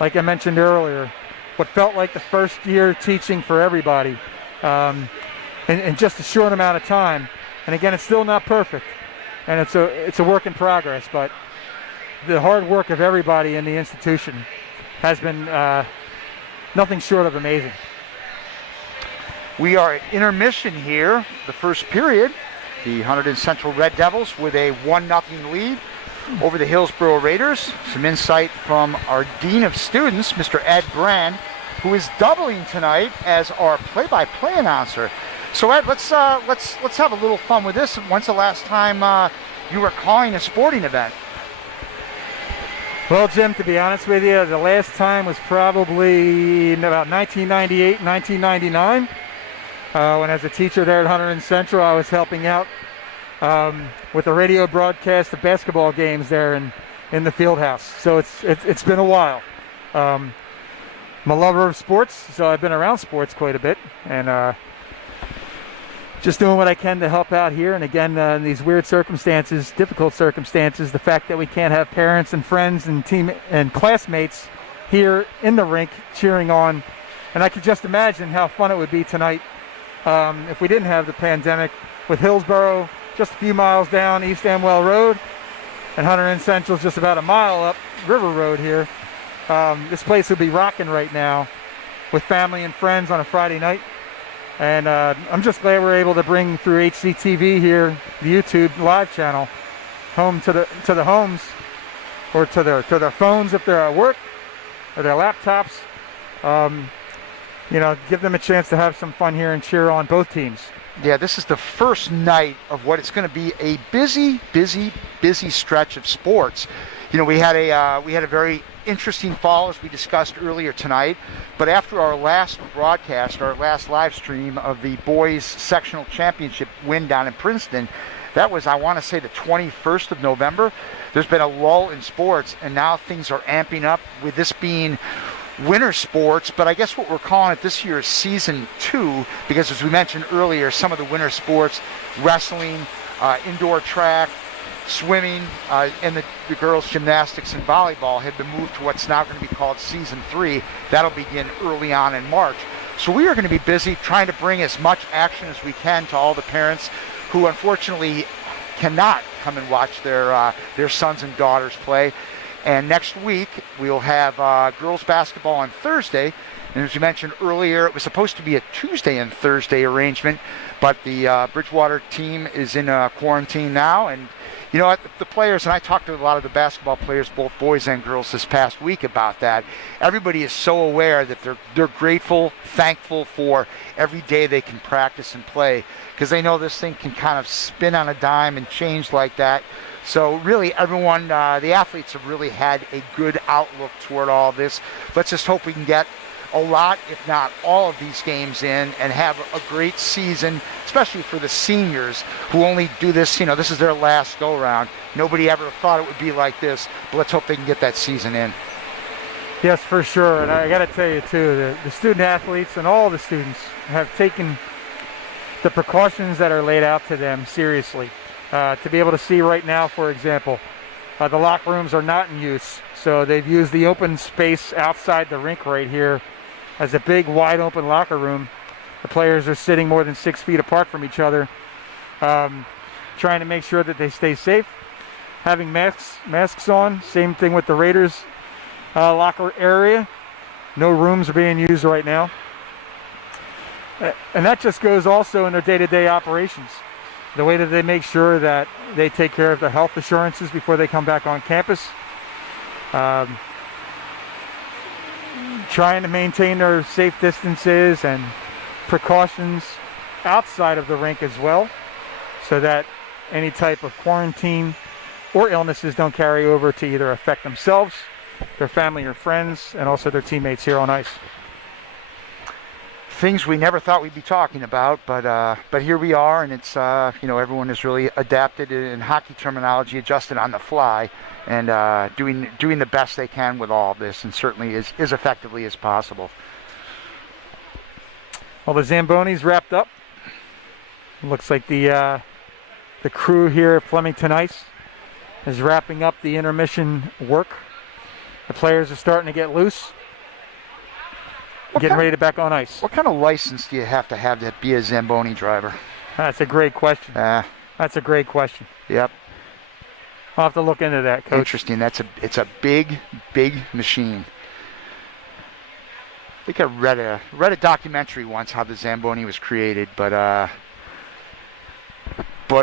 like I mentioned earlier, what felt like the first year teaching for everybody in just a short amount of time. And again, it's still not perfect, and it's a work in progress, but the hard work of everybody in the institution has been nothing short of amazing. We are at intermission here, the first period. The Hunterdon Central Red Devils with a 1-0 lead over the Hillsboro Raiders. Some insight from our Dean of Students, Mr. Ed Brand, who is doubling tonight as our play-by-play announcer. So Ed, let's have a little fun with this. When's the last time you were calling a sporting event? Well, Jim, to be honest with you, the last time was probably in about 1998, 1999. When as a teacher there at Hunterdon Central, I was helping out with a radio broadcast of basketball games there in the field house. So it's been a while. I'm a lover of sports, so I've been around sports quite a bit, and just doing what I can to help out here. And again, in these weird circumstances, difficult circumstances, the fact that we can't have parents and friends and team and classmates here in the rink cheering on. And I could just imagine how fun it would be tonight if we didn't have the pandemic, with Hillsboro just a few miles down East Amwell Road, and Hunterdon Central's just about a mile up River Road here. This place would be rocking right now with family and friends on a Friday night. And I'm just glad we're able to bring through HCTV here, the YouTube live channel, home to the homes, or to their phones if they're at work, or their laptops. Give them a chance to have some fun here and cheer on both teams. Yeah, this is the first night of what it's going to be a busy stretch of sports. We had a very interesting fall, as we discussed earlier tonight, but after our last broadcast, our last live stream of the boys sectional championship win down in Princeton, that was, I want to say, the 21st of November. There's been a lull in sports, and now things are amping up with this being winter sports, but I guess what we're calling it this year is season 2, because as we mentioned earlier, some of the winter sports, wrestling, indoor track, swimming, and the girls' gymnastics and volleyball have been moved to what's now going to be called season 3. That'll begin early on in March. So we are going to be busy trying to bring as much action as we can to all the parents who unfortunately cannot come and watch their sons and daughters play. And next week, we'll have girls basketball on Thursday. And as you mentioned earlier, it was supposed to be a Tuesday and Thursday arrangement, but the Bridgewater team is in quarantine now. And you know what, the players, and I talked to a lot of the basketball players, both boys and girls, this past week about that. Everybody is so aware that they're grateful, thankful for every day they can practice and play, because they know this thing can kind of spin on a dime and change like that. So really everyone, the athletes have really had a good outlook toward all this. Let's just hope we can get a lot, if not all of these games in and have a great season, especially for the seniors who only do this, this is their last go round. Nobody ever thought it would be like this, but let's hope they can get that season in. Yes, for sure. And I got to tell you too, the student athletes and all the students have taken the precautions that are laid out to them seriously. To be able to see right now, for example, the locker rooms are not in use, so they've used the open space outside the rink right here as a big wide open locker room. The players are sitting more than 6 feet apart from each other, trying to make sure that they stay safe, having masks on. Same thing with the Raiders locker area. No rooms are being used right now, and that just goes also in their day-to-day operations. The way that they make sure that they take care of their health assurances before they come back on campus. Trying to maintain their safe distances and precautions outside of the rink as well, so that any type of quarantine or illnesses don't carry over to either affect themselves, their family or friends, and also their teammates here on ice. things we never thought we'd be talking about, but here we are, and it's everyone has really adapted in hockey terminology, adjusted on the fly, and doing the best they can with all of this, and certainly as effectively as possible. Well, the Zambonis wrapped up. Looks like the crew here at Flemington Ice is wrapping up the intermission work. The players are starting to get loose. Getting ready to back on ice. What kind of license do you have to be a Zamboni driver? That's a great question. That's a great question. Yep. I'll have to look into that, Coach. Interesting. It's a big machine. I think I read a documentary once how the Zamboni was created, but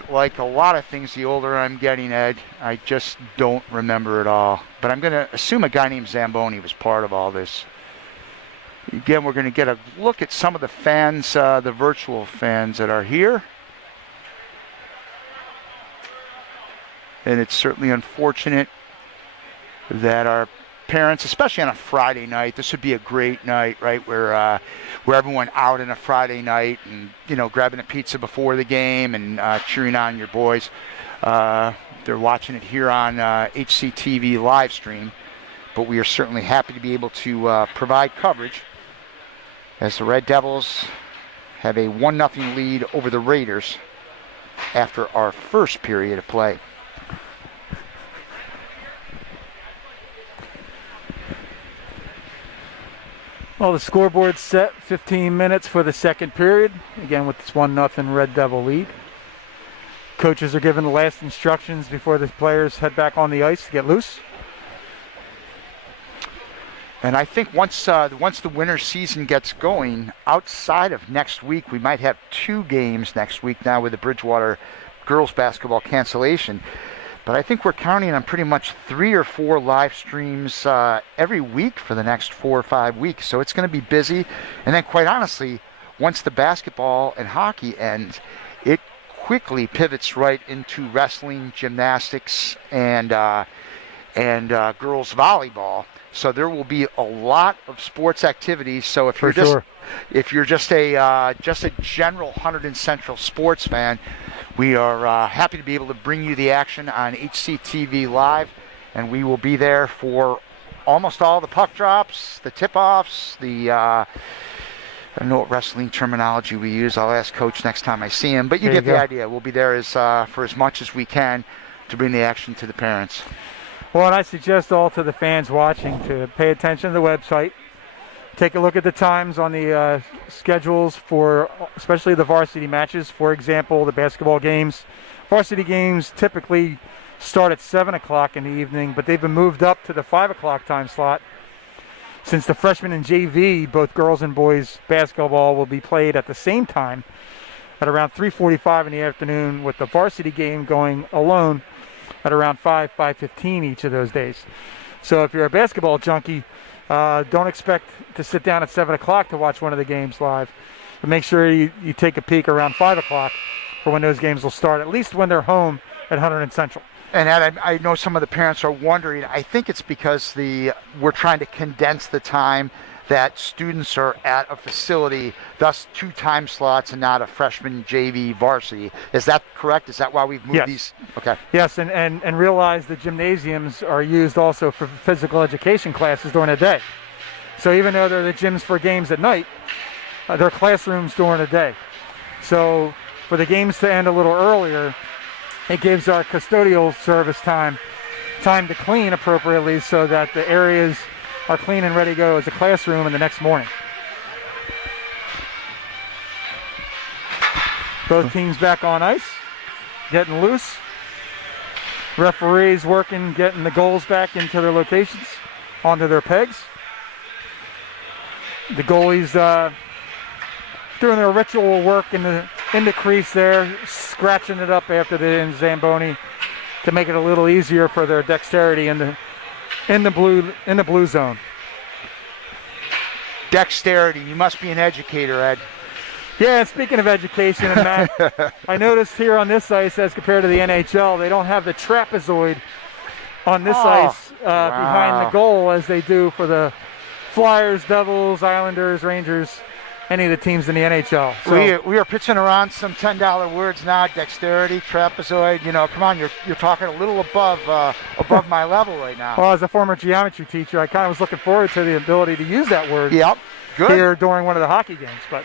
like a lot of things, the older I'm getting, Ed, I just don't remember it all. But I'm going to assume a guy named Zamboni was part of all this. Again, we're going to get a look at some of the fans, the virtual fans that are here. And it's certainly unfortunate that our parents, especially on a Friday night, this would be a great night, right, where everyone out on a Friday night and, grabbing a pizza before the game and cheering on your boys. They're watching it here on HCTV live stream, but we are certainly happy to be able to provide coverage as the Red Devils have a 1-0 lead over the Raiders after our first period of play. Well, the scoreboard's set, 15 minutes for the second period. Again, with this 1-0 Red Devil lead. Coaches are given the last instructions before the players head back on the ice to get loose. And I think once the winter season gets going, outside of next week, we might have 2 games next week now with the Bridgewater girls basketball cancellation. But I think we're counting on pretty much 3 or 4 live streams every week for the next 4 or 5 weeks. So it's going to be busy. And then, quite honestly, once the basketball and hockey ends, it quickly pivots right into wrestling, gymnastics, and girls volleyball. So there will be a lot of sports activities. So if you're just a general Hunterdon Central sports fan, we are happy to be able to bring you the action on HCTV Live, and we will be there for almost all the puck drops, the tip-offs, I don't know what wrestling terminology we use. I'll ask Coach next time I see him, but you get the idea. We'll be there for as much as we can to bring the action to the parents. Well, and I suggest all to the fans watching to pay attention to the website. Take a look at the times on the schedules for especially the varsity matches. For example, the basketball games. Varsity games typically start at 7 o'clock in the evening, but they've been moved up to the 5 o'clock time slot since the freshmen and JV, both girls and boys basketball, will be played at the same time at around 3:45 in the afternoon, with the varsity game going alone at around 5:15 each of those days. So if you're a basketball junkie, don't expect to sit down at 7 o'clock to watch one of the games live. But make sure you take a peek around 5 o'clock for when those games will start, at least when they're home at Hunterdon Central. And Ed, I know some of the parents are wondering. I think it's because we're trying to condense the time that students are at a facility, thus 2 time slots and not a freshman JV varsity. Is that correct? Is that why we've moved these? Okay. Yes, and realize the gymnasiums are used also for physical education classes during the day. So even though they're the gyms for games at night, they're classrooms during the day. So for the games to end a little earlier, it gives our custodial service time to clean appropriately so that the areas are clean and ready to go as a classroom in the next morning. Both teams back on ice, getting loose. Referees working, getting the goals back into their locations, onto their pegs. The goalies doing their ritual work in the crease there, scratching it up after the Zamboni to make it a little easier for their dexterity in the blue zone. Dexterity. You must be an educator, Ed. Yeah, and speaking of education, and Matt, I noticed here on this ice, as compared to the NHL, they don't have the trapezoid on this ice behind the goal as they do for the Flyers, Devils, Islanders, Rangers, any of the teams in the NHL. So We are pitching around some $10 words now. Dexterity, trapezoid. Come on, you're talking a little above my level right now. well, as a former geometry teacher, I kind of was looking forward to the ability to use that word Yep. Good. here during one of the hockey games. But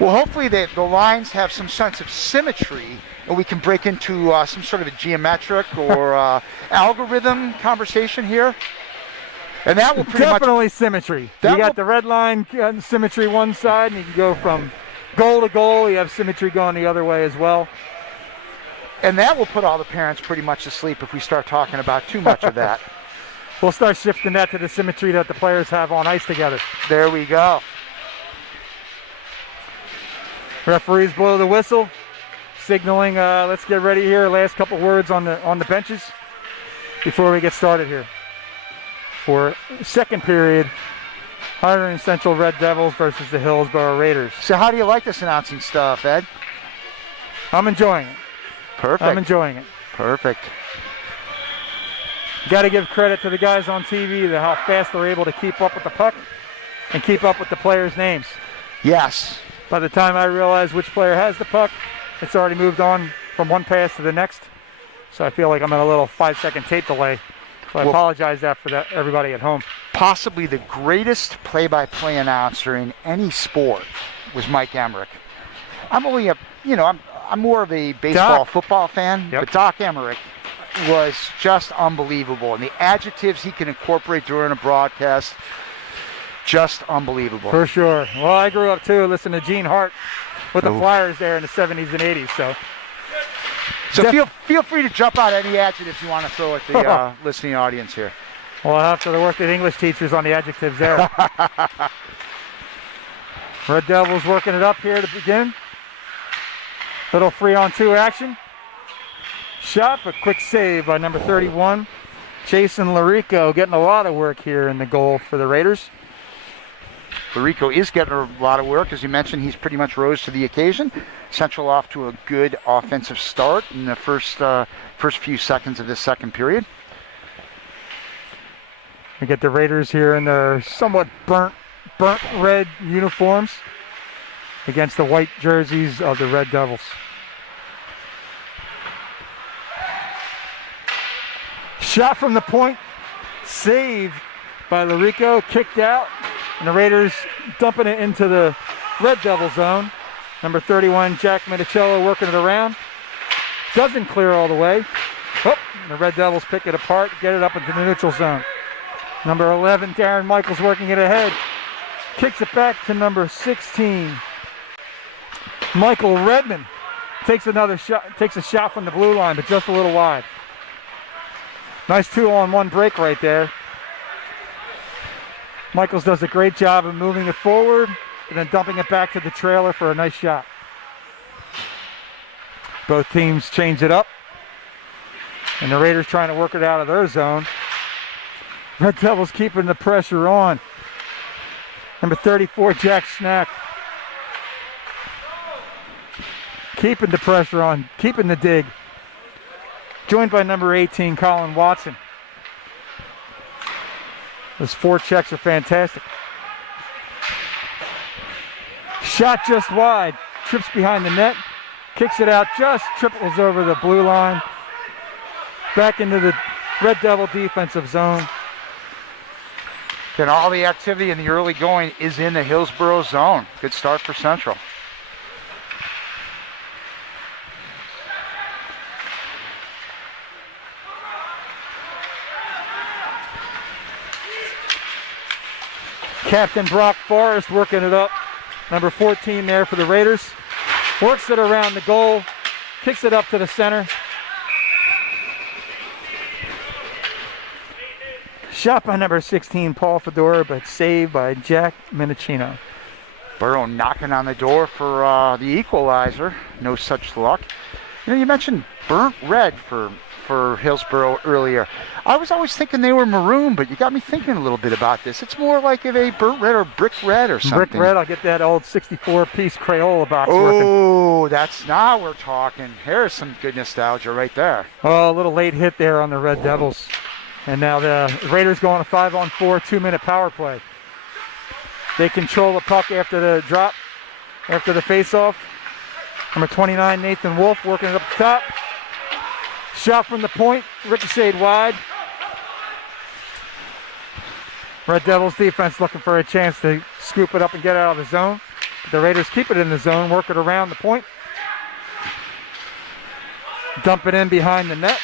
Well, hopefully the lines have some sense of symmetry, and we can break into some sort of a geometric or algorithm conversation here. And that will pretty definitely symmetry. You got the red line symmetry one side, and you can go from goal to goal. You have symmetry going the other way as well. And that will put all the parents pretty much to sleep if we start talking about too much of that. We'll start shifting that to the symmetry that the players have on ice together. There we go. Referees blow the whistle, signaling let's get ready here. Last couple words on the benches before we get started here. For second period, Hunterdon Central Red Devils versus the Hillsboro Raiders. So how do you like this announcing stuff, Ed? I'm enjoying it. Perfect. I'm enjoying it. Perfect. Got to give credit to the guys on TV to how fast they're able to keep up with the puck and keep up with the players' names. Yes. By the time I realize which player has the puck, it's already moved on from one pass to the next. So I feel like I'm in a little 5-second tape delay. So I apologize for that, everybody at home. Possibly the greatest play-by-play announcer in any sport was Mike Emmerich. I'm only I'm more of a baseball, football fan, but Doc Emmerich was just unbelievable. And the adjectives he can incorporate during a broadcast, just unbelievable. For sure. Well, I grew up too listening to Gene Hart with the Flyers there in the 70s and 80s. So feel free to jump out any adjectives you want to throw at the listening audience here. Well, I have to work with English teachers on the adjectives there. Red Devils working it up here to begin. Little 3-on-2 action. Shot, but quick save by number 31. Jason Larico getting a lot of work here in the goal for the Raiders. Larico is getting a lot of work. As you mentioned, he's pretty much rose to the occasion. Central off to a good offensive start in the first few seconds of this second period. We get the Raiders here in their somewhat burnt red uniforms against the white jerseys of the Red Devils. Shot from the point, saved by Larico, kicked out, and the Raiders dumping it into the Red Devil zone. Number 31, Jack Minicello working it around. Doesn't clear all the way. Oh, the Red Devils pick it apart, get it up into the neutral zone. Number 11, Darren Michaels working it ahead. Kicks it back to number 16. Michael Redmond takes another shot, takes a shot from the blue line, but just a little wide. Nice 2-on-1 break right there. Michaels does a great job of moving it forward and then dumping it back to the trailer for a nice shot. Both teams change it up. And the Raiders trying to work it out of their zone. Red Devils keeping the pressure on. Number 34, Jack Schnack. Keeping the pressure on, keeping the dig. Joined by number 18, Colin Watson. Those forechecks are fantastic. Shot just wide, trips behind the net, kicks it out, just triples over the blue line. Back into the Red Devil defensive zone. And all the activity in the early going is in the Hillsboro zone. Good start for Central. Captain Brock Forrest working it up. Number 14 there for the Raiders. Works it around the goal. Kicks it up to the center. Shot by number 16, Paul Fedora, but saved by Jack Minicino. Burrow knocking on the door for the equalizer. No such luck. You know, you mentioned burnt red for Hillsboro earlier. I was always thinking they were maroon, but you got me thinking a little bit about this. It's more like of a burnt red or brick red or something. Brick red, I'll get that old 64-piece Crayola box working. Oh, that's now we're talking. Here's some good nostalgia right there. Oh, a little late hit there on the Red Devils. And now the Raiders go on a 5-on-4 2-minute power play. They control the puck after the drop, after the face-off. Number 29, Nathan Wolf, working it up the top. Shot from the point, ricocheted wide. Red Devils defense looking for a chance to scoop it up and get out of the zone. The Raiders keep it in the zone, work it around the point. Dump it in behind the net.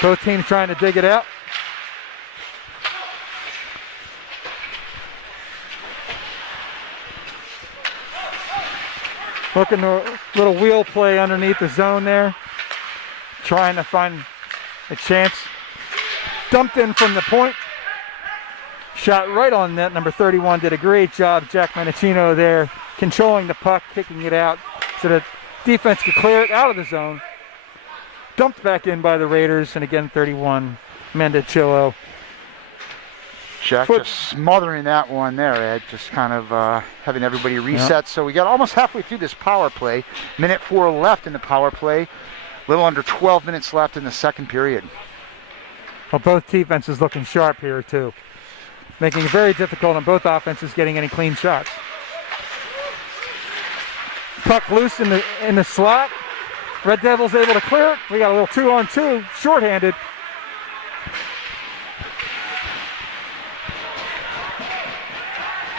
Both teams trying to dig it out. Looking a little wheel play underneath the zone there. Trying to find a chance. Dumped in from the point. Shot right on net. Number 31 did a great job. Jack Menachino there controlling the puck, kicking it out so that defense could clear it out of the zone. Dumped back in by the Raiders, and again 31, Mendicillo. Jack just smothering that one there, Ed. Just kind of having everybody reset. Yep. So we got almost halfway through this power play. Minute 4 left in the power play. A little under 12 minutes left in the second period. Well, both defenses looking sharp here too. Making it very difficult on both offenses getting any clean shots. Puck loose in the slot. Red Devils able to clear it. We got a little 2-on-2, shorthanded.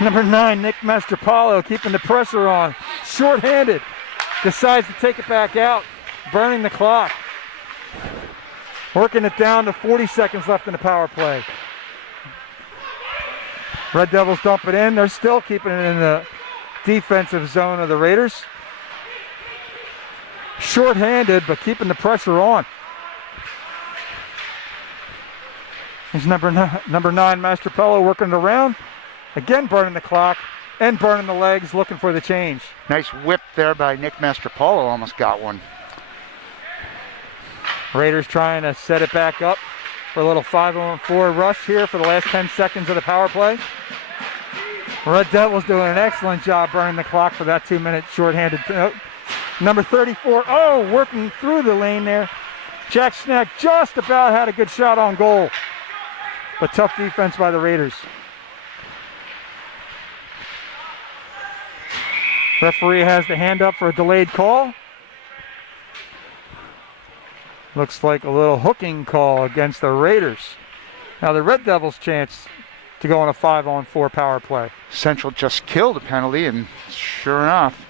Number 9, Nick Mastropalo, keeping the pressure on. Shorthanded. Decides to take it back out, burning the clock. Working it down to 40 seconds left in the power play. Red Devils dump it in. They're still keeping it in the defensive zone of the Raiders. Short-handed, but keeping the pressure on. Here's number 9, Mastropello, working it around. Again, burning the clock and burning the legs, looking for the change. Nice whip there by Nick Mastropello. Almost got one. Raiders trying to set it back up for a little 5-on-4 rush here for the last 10 seconds of the power play. Red Devils doing an excellent job burning the clock for that 2-minute shorthanded. Number 34, working through the lane there. Jack Schneck just about had a good shot on goal. But tough defense by the Raiders. Referee has the hand up for a delayed call. Looks like a little hooking call against the Raiders. Now the Red Devils' chance to go on a 5-on-4 power play. Central just killed a penalty, and sure enough,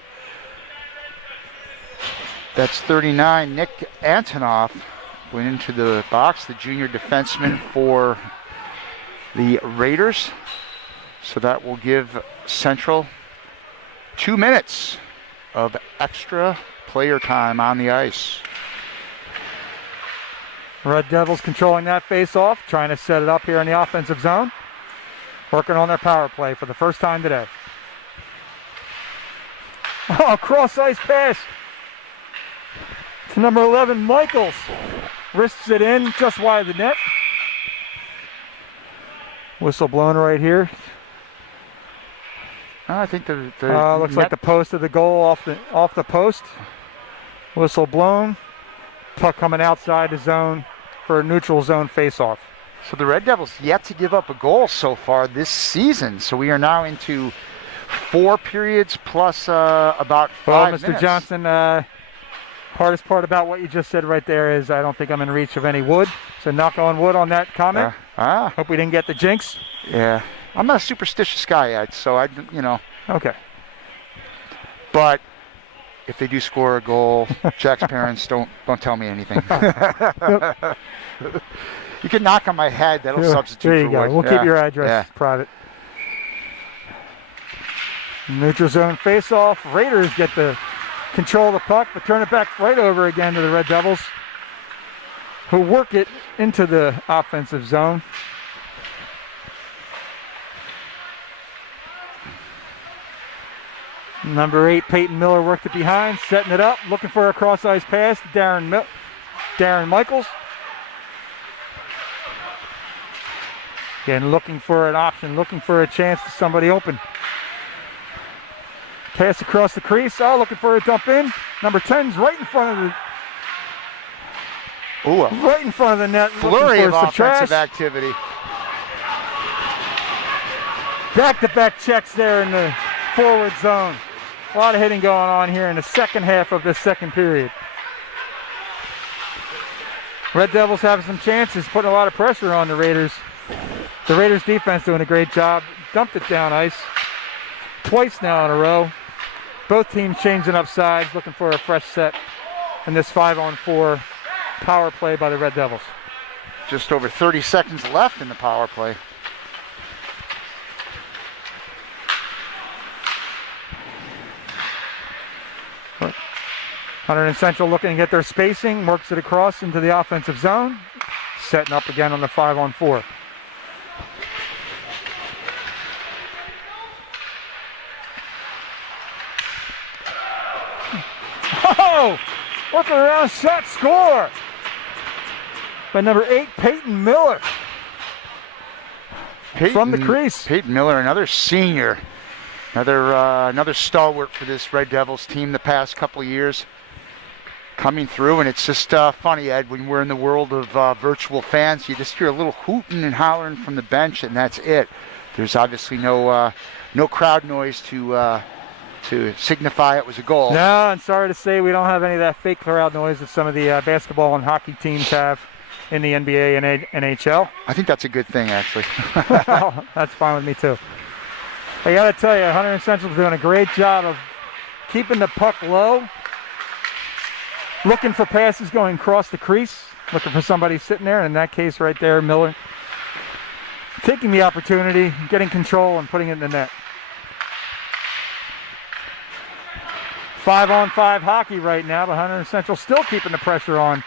that's 39, Nick Antonoff went into the box, the junior defenseman for the Raiders. So that will give Central 2 minutes of extra player time on the ice. Red Devils controlling that face-off, trying to set it up here in the offensive zone. Working on their power play for the first time today. Cross-ice pass to number 11, Michaels. Wrists it in just wide of the net. Whistle blown right here. I think the looks like the post of the goal off the post. Whistle blown. Puck coming outside the zone for a neutral zone face-off. So the Red Devils yet to give up a goal so far this season. So we are now into 4 periods plus about 5 minutes. Mr. Johnson, hardest part about what you just said right there is I don't think I'm in reach of any wood. So knock on wood on that comment. Hope we didn't get the jinx. Yeah. I'm not a superstitious guy yet, so Okay. But if they do score a goal, Jack's parents don't tell me anything. You can knock on my head. That'll substitute there you for go. wood. We'll keep your address private. Neutral zone face-off. Raiders get to control the puck, but turn it back right over again to the Red Devils, who work it into the offensive zone. Number 8, Peyton Miller worked it behind, setting it up, looking for a cross-ice pass to Darren Michaels. Again, looking for an option, looking for a chance to somebody open. Pass across the crease, looking for a dump in. Number 10's right in front of the net. Flurry of offensive activity. Back-to-back checks there in the forward zone. A lot of hitting going on here in the second half of this second period. Red Devils having some chances, putting a lot of pressure on the Raiders. The Raiders defense doing a great job. Dumped it down ice twice now in a row. Both teams changing up sides, looking for a fresh set in this 5-on-4 power play by the Red Devils. Just over 30 seconds left in the power play. Hunterdon Central looking to get their spacing, works it across into the offensive zone, setting up again on the 5-on-4. Oh! Look around, shot, score! By number 8, Peyton Miller. From the crease. Peyton Miller, another senior. Another stalwart for this Red Devils team the past couple of years. Coming through, and it's just funny, Ed, when we're in the world of virtual fans, you just hear a little hooting and hollering from the bench, and that's it. There's obviously no crowd noise to signify it was a goal. No, and sorry to say we don't have any of that fake crowd noise that some of the basketball and hockey teams have in the NBA and NHL. I think that's a good thing, actually. That's fine with me, too. I got to tell you, Hunterdon Central's doing a great job of keeping the puck low, looking for passes going across the crease, looking for somebody sitting there, and in that case right there, Miller taking the opportunity, getting control, and putting it in the net. 5-on-5 hockey right now, but Hunterdon Central still keeping the pressure on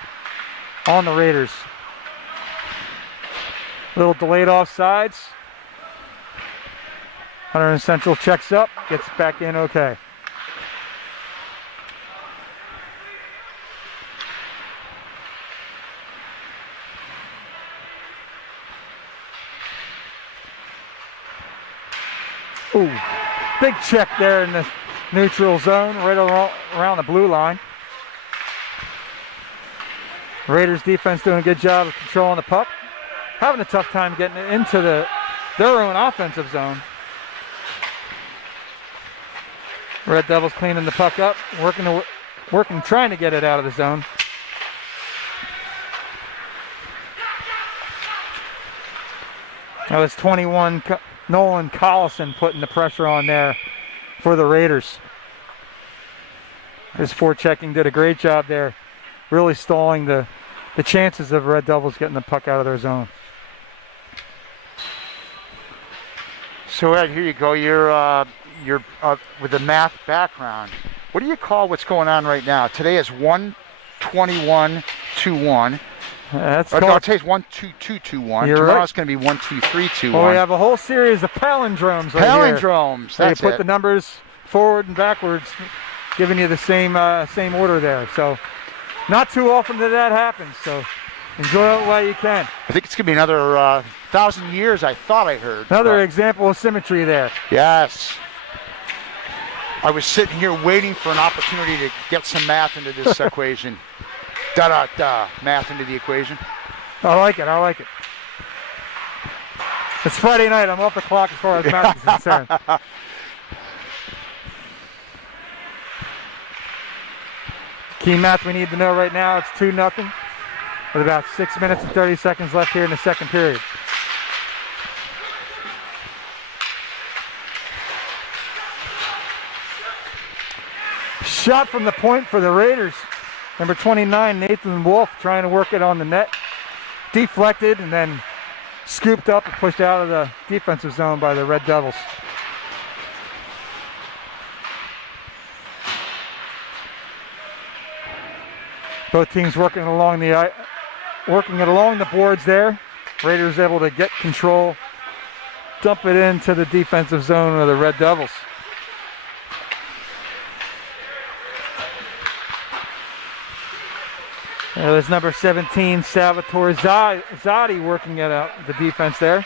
the Raiders. Little delayed offsides. Hunterdon Central checks up, gets back in okay. Ooh, big check there in the neutral zone, right around the blue line. Raiders defense doing a good job of controlling the puck. Having a tough time getting it into their own offensive zone. Red Devils cleaning the puck up, working, trying to get it out of the zone. That was 21, Nolan Collison putting the pressure on there for the Raiders. His forechecking did a great job there, really stalling the chances of Red Devils getting the puck out of their zone. So Ed, here you go. You're with a math background. What do you call what's going on right now? Today is 1-21-2-1. No, today's 1-2-2-2-1. Tomorrow's right. going to be 1-2-3-2-1. Well, we have a whole series of palindromes right here. Palindromes. So That's you put it. the numbers forward and backwards, giving you the same order there. So not too often that happens. So enjoy it while you can. I think it's going to be another 1,000 years, I thought I heard. Another example of symmetry there. Yes. I was sitting here waiting for an opportunity to get some math into this equation. Math into the equation. I like it. It's Friday night. I'm off the clock as far as math is concerned. Key math we need to know right now, it's 2-0 with about 6 minutes and 30 seconds left here in the second period. Shot from the point for the Raiders. Number 29, Nathan Wolf, trying to work it on the net. Deflected and then scooped up and pushed out of the defensive zone by the Red Devils. Both teams working it along the boards there. Raiders able to get control, dump it into the defensive zone of the Red Devils. There's number 17, Salvatore Zotti, working at the defense there.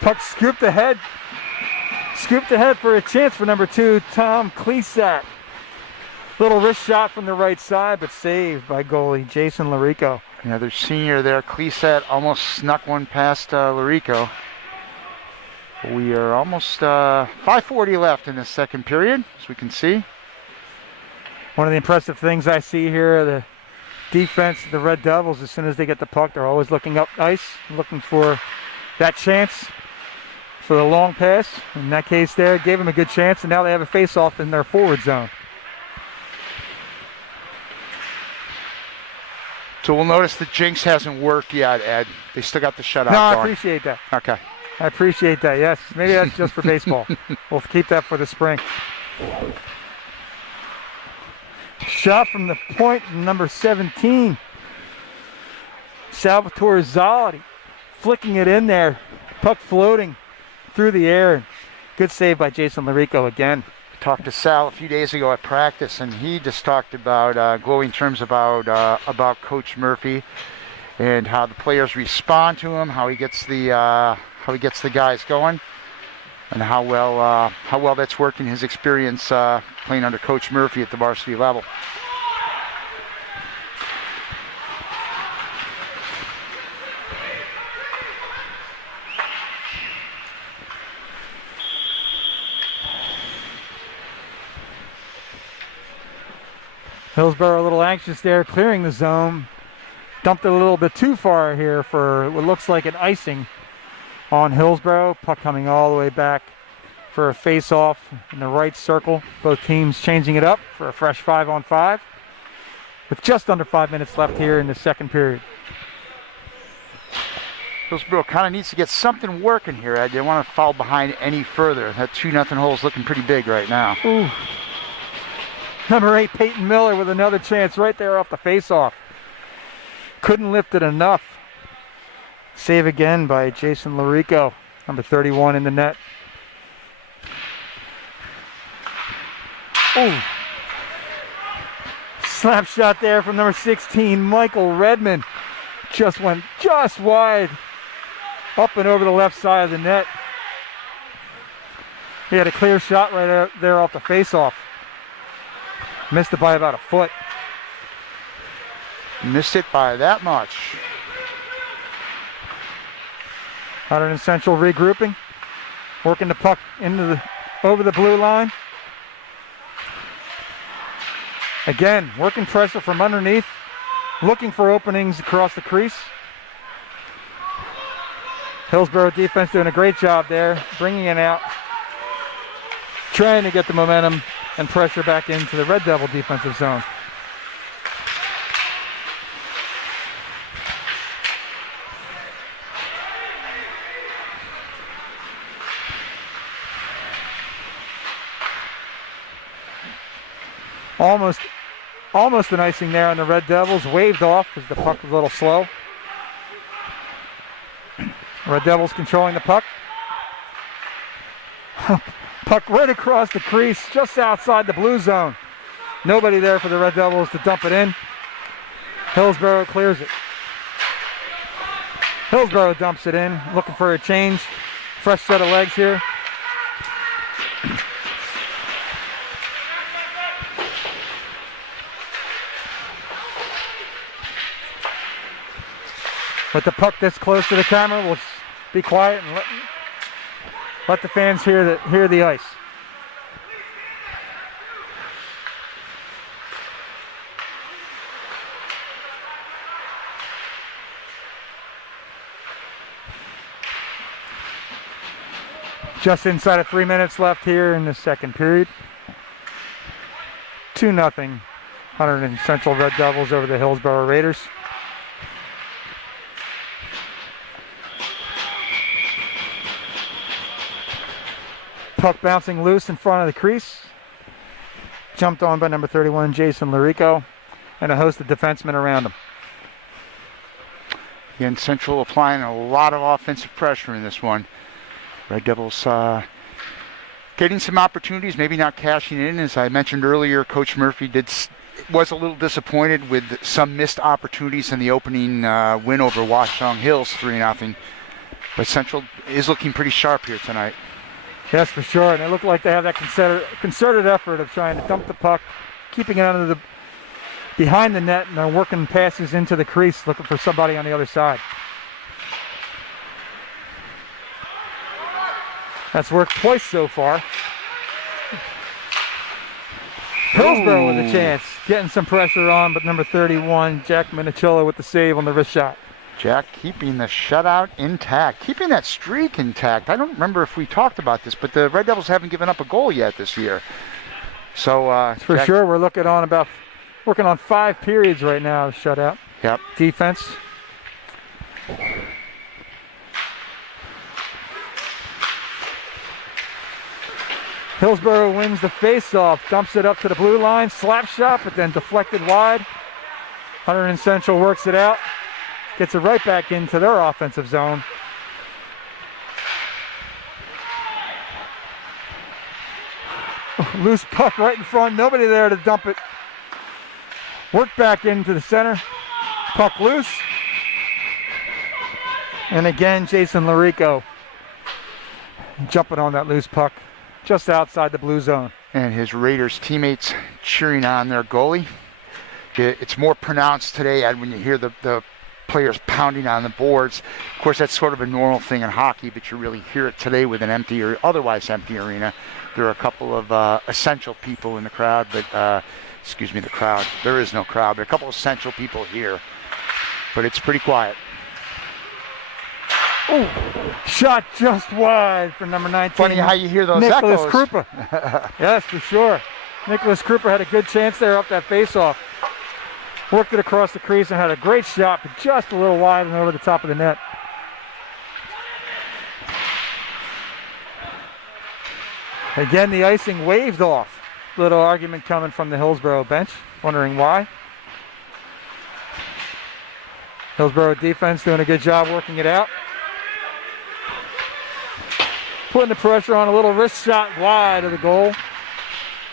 Puck scooped ahead for a chance for number 2, Tom Klesak. Little wrist shot from the right side, but saved by goalie Jason Larico. Another senior there. Cleset almost snuck one past Larico. We are almost 5:40 left in the second period, as we can see. One of the impressive things I see here, the defense, the Red Devils, as soon as they get the puck, they're always looking up ice, looking for that chance for the long pass. In that case there, gave them a good chance, and now they have a face-off in their forward zone. So we'll notice the jinx hasn't worked yet, Ed. They still got the shutout No, I going. appreciate that. Okay. I appreciate that, yes. Maybe that's just for baseball. We'll keep that for the spring. Shot from the point, number 17. Salvatore Zaldi flicking it in there. Puck floating through the air. Good save by Jason Larico again. Talked to Sal a few days ago at practice, and he just talked about glowing terms about Coach Murphy and how the players respond to him, how he gets the guys going, and how well that's worked in his experience playing under Coach Murphy at the varsity level. Hillsboro a little anxious there, clearing the zone. Dumped it a little bit too far here for what looks like an icing on Hillsboro. Puck coming all the way back for a face-off in the right circle. Both teams changing it up for a fresh 5-on-5 with just under 5 minutes left here in the second period. Hillsboro kind of needs to get something working here, Ed. They don't want to fall behind any further. That 2-0 hole is looking pretty big right now. Ooh. Number 8, Peyton Miller with another chance right there off the face-off. Couldn't lift it enough. Save again by Jason Larico, number 31 in the net. Ooh. Slap shot there from number 16, Michael Redmond. Just went just wide, up and over the left side of the net. He had a clear shot right there off the face-off. Missed it by about a foot. Missed it by that much. Hunterdon Central regrouping. Working the puck over the blue line. Again, working pressure from underneath. Looking for openings across the crease. Hillsboro defense doing a great job there. Bringing it out. Trying to get the momentum and pressure back into the Red Devil defensive zone. Almost an icing there on the Red Devils. Waved off because the puck was a little slow. Red Devils controlling the puck. Puck right across the crease, just outside the blue zone. Nobody there for the Red Devils to dump it in. Hillsboro clears it. Hillsboro dumps it in, looking for a change. Fresh set of legs here. With the puck this close to the camera, we'll be quiet and let the fans hear the ice. Just inside of 3 minutes left here in the second period. 2-0 Hunterdon Central Red Devils over the Hillsboro Raiders. Puck bouncing loose in front of the crease. Jumped on by number 31, Jason Larico, and a host of defensemen around him. Again, Central applying a lot of offensive pressure in this one. Red Devils getting some opportunities, maybe not cashing in. As I mentioned earlier, Coach Murphy was a little disappointed with some missed opportunities in the opening win over Washong Hills, 3-0. But Central is looking pretty sharp here tonight. Yes, for sure. And it looked like they have that concerted effort of trying to dump the puck, keeping it under behind the net, and they're working passes into the crease, looking for somebody on the other side. That's worked twice so far. Hillsboro with a chance, getting some pressure on, but number 31, Jack Minicillo with the save on the wrist shot. Jack keeping the shutout intact, keeping that streak intact. I don't remember if we talked about this, but the Red Devils haven't given up a goal yet this year. So for Jack, sure, we're working on 5 periods right now of shutout. Yep. Defense. Hillsboro wins the face-off, dumps it up to the blue line, slap shot, but then deflected wide. Hunterdon Central works it out, gets it right back into their offensive zone. Loose puck right in front, nobody there to dump it. Work back into the center, puck loose. And again, Jason Larico jumping on that loose puck just outside the blue zone. And his Raiders teammates cheering on their goalie. It's more pronounced today, Ed, when you hear the players pounding on the boards. Of course, that's sort of a normal thing in hockey, but you really hear it today with an empty or otherwise empty arena. There are a couple of essential people in the crowd, but excuse me, the crowd. There is no crowd, but a couple of essential people here. But it's pretty quiet. Ooh, shot just wide for number 19. Funny how you hear those Nicholas echoes. Krupa. Yes, for sure. Nicholas Krupa had a good chance there up that face-off. Worked it across the crease and had a great shot, but just a little wide and over the top of the net. Again, the icing waved off. Little argument coming from the Hillsboro bench, wondering why. Hillsboro defense doing a good job working it out. Putting the pressure on, a little wrist shot wide of the goal.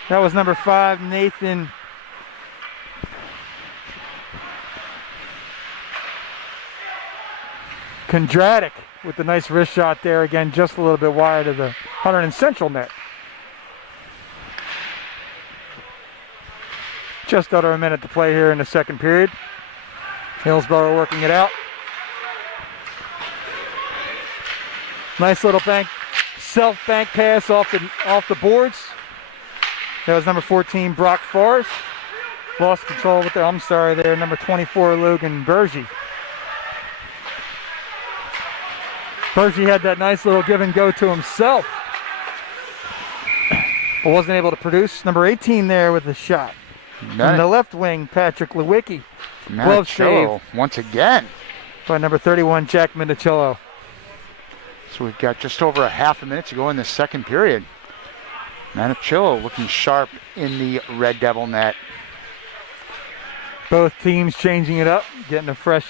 That was number 5, Nathan Kondratic with the nice wrist shot there. Again, just a little bit wide of the Hunterdon Central net. Just under a minute to play here in the second period. Hillsboro working it out. Nice little self-bank pass off the boards. That was number 14, Brock Forrest. Lost control with there, number 24, Logan Bergie. Bergie had that nice little give and go to himself, but wasn't able to produce. Number 18 there with the shot. From the left wing, Patrick Lewicki. Glove save once again by number 31, Jack Minicillo. So we've got just over a half a minute to go in the second period. Minicillo looking sharp in the Red Devil net. Both teams changing it up, getting a fresh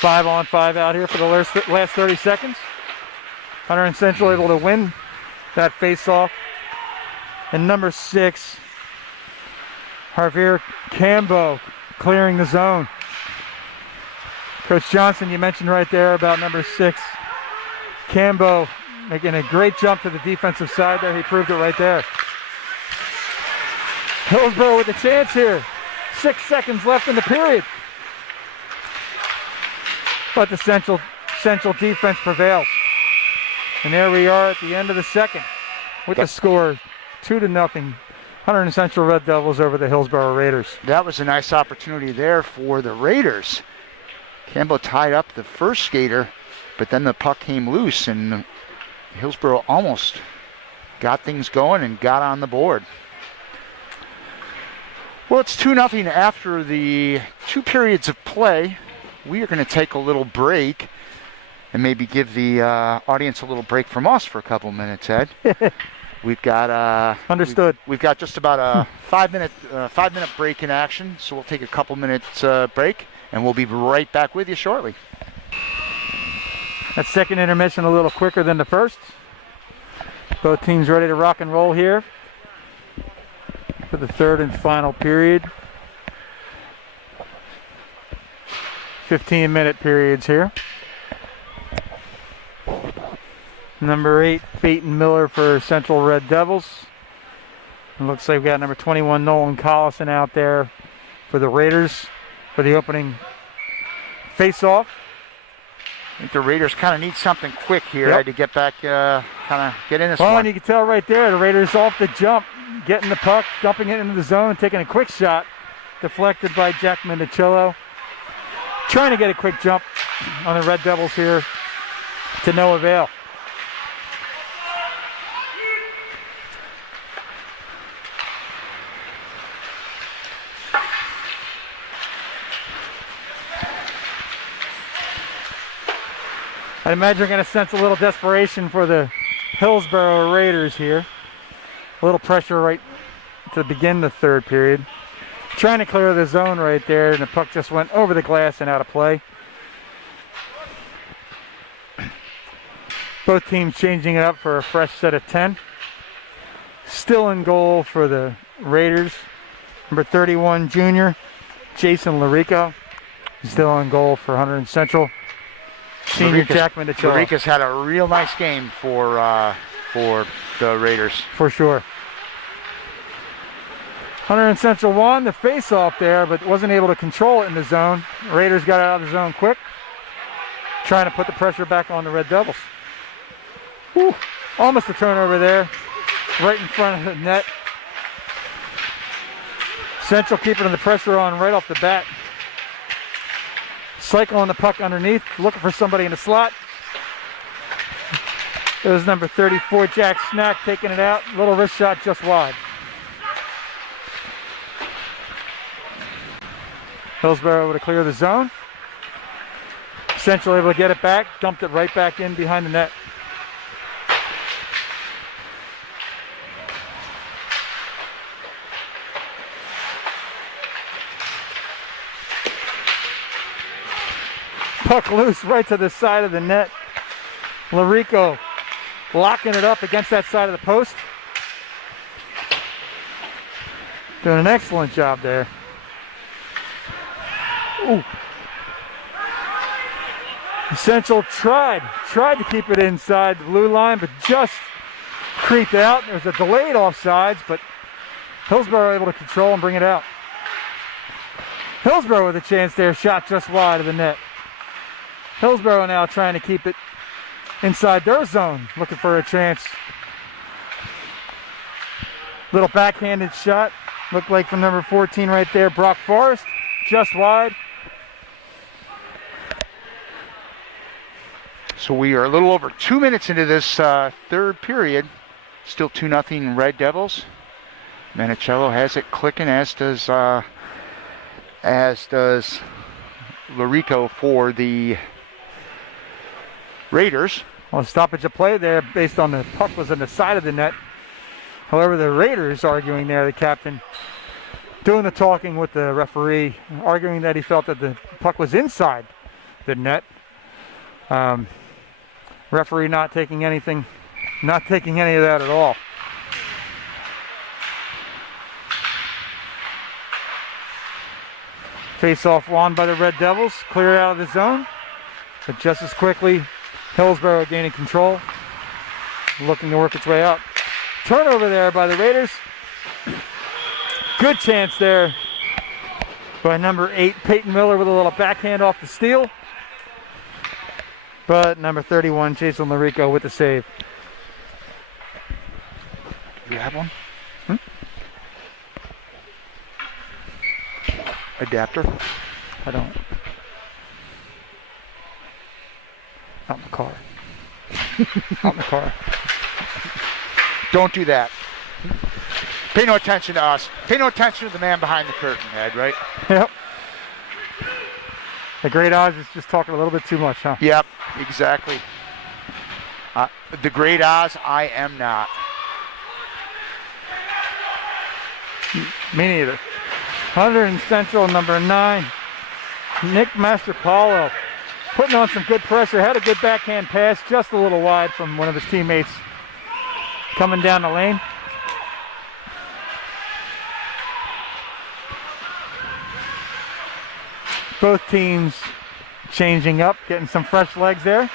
5-on-5 out here for the last 30 seconds. Hunterdon Central able to win that face-off. And number 6, Javier Cambo clearing the zone. Coach Johnson, you mentioned right there about number 6, Cambo making a great jump to the defensive side there. He proved it right there. Hillsboro with a chance here. 6 seconds left in the period. But the Central defense prevails. And there we are at the end of the second with the score 2-0. Hunterdon Central Red Devils over the Hillsboro Raiders. That was a nice opportunity there for the Raiders. Campbell tied up the first skater, but then the puck came loose and Hillsboro almost got things going and got on the board. Well, it's 2-0 after the 2 periods of play. We are going to take a little break and maybe give the audience a little break from us for a couple minutes, Ed. We've got understood. We've got just about a 5-minute break in action, so we'll take a couple minutes break, and we'll be right back with you shortly. That second intermission a little quicker than the first. Both teams ready to rock and roll here for the third and final period. 15-minute periods here. Number 8, Peyton Miller for Central Red Devils. It looks like we got number 21 Nolan Collison out there for the Raiders for the opening face-off. I think the Raiders kind of need something quick here. Yep. Had to get back, kind of get in this Well, one. and you can tell right there, the Raiders off the jump, getting the puck, dumping it into the zone, and taking a quick shot, deflected by Jack Mendicillo. Trying to get a quick jump on the Red Devils here to no avail. I imagine you're going to sense a little desperation for the Hillsboro Raiders here. A little pressure right to begin the third period. Trying to clear the zone right there, and the puck just went over the glass and out of play. Both teams changing it up for a fresh set of 10. Still in goal for the Raiders. Number 31 junior, Jason Larico. Still in goal for Hunterdon Central. Senior Jack Mendicillo. Larica's had a real nice game for the Raiders. For sure. Hunterdon Central won the face-off there, but wasn't able to control it in the zone. Raiders got out of the zone quick, trying to put the pressure back on the Red Devils. Whew. Almost a turnover there, right in front of the net. Central keeping the pressure on right off the bat. Cycling the puck underneath, looking for somebody in the slot. It was number 34, Jack Snack, taking it out. Little wrist shot just wide. Hillsboro able to clear the zone. Central able to get it back, dumped it right back in behind the net. Puck loose right to the side of the net. Larico locking it up against that side of the post. Doing an excellent job there. Ooh. Central tried to keep it inside the blue line, but just creeped out. There's a delayed offsides, but Hillsboro able to control and bring it out. Hillsboro with a chance there, shot just wide of the net. Hillsboro now trying to keep it inside their zone, looking for a chance. Little backhanded shot, looked like from number 14 right there, Brock Forrest, just wide. So we are a little over 2 minutes into this third period. Still 2-0 Red Devils. Mendicillo has it clicking, as does Larico for the Raiders. Well, stoppage of play there based on the puck was on the side of the net. However, the Raiders arguing there, the captain doing the talking with the referee, arguing that he felt that the puck was inside the net. Referee not taking any of that at all. Face off won by the Red Devils, clear out of the zone, but just as quickly Hillsboro gaining control, looking to work its way out. Turnover there by the Raiders. Good chance there by number 8, Peyton Miller, with a little backhand off the steal. But number 31, Jason Larico, with the save. Do you have one? Adapter? I don't. Out in the car. Out in the car. Don't do that. Pay no attention to us. Pay no attention to the man behind the curtain, Ed, right? Yep. The Great Oz is just talking a little bit too much, huh? Yep, exactly. The Great Oz, I am not. Me neither. Hunterdon Central, number 9, Nick Mastropalo, putting on some good pressure. Had a good backhand pass, just a little wide from one of his teammates coming down the lane. Both teams changing up, getting some fresh legs there.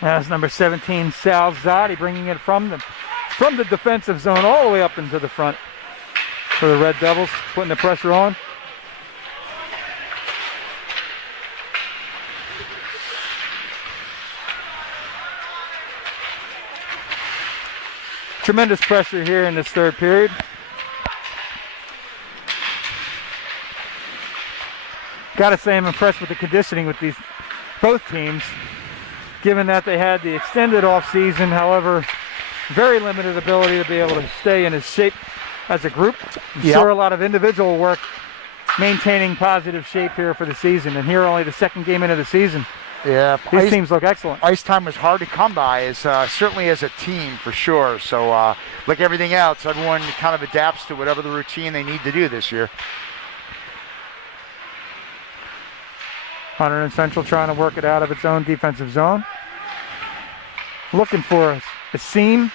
That's number 17, Sal Zotti, bringing it from the defensive zone all the way up into the front for the Red Devils, putting the pressure on. Tremendous pressure here in this third period. Gotta say I'm impressed with the conditioning with both teams, given that they had the extended off season, however, very limited ability to be able to stay in shape as a group. Sure, a lot of individual work maintaining positive shape here for the season, and here only the second game into the season. Yeah, these teams look excellent. Ice time was hard to come by, certainly as a team for sure. So like everything else, everyone kind of adapts to whatever the routine they need to do this year. Hunterdon Central trying to work it out of its own defensive zone. Looking for a seam.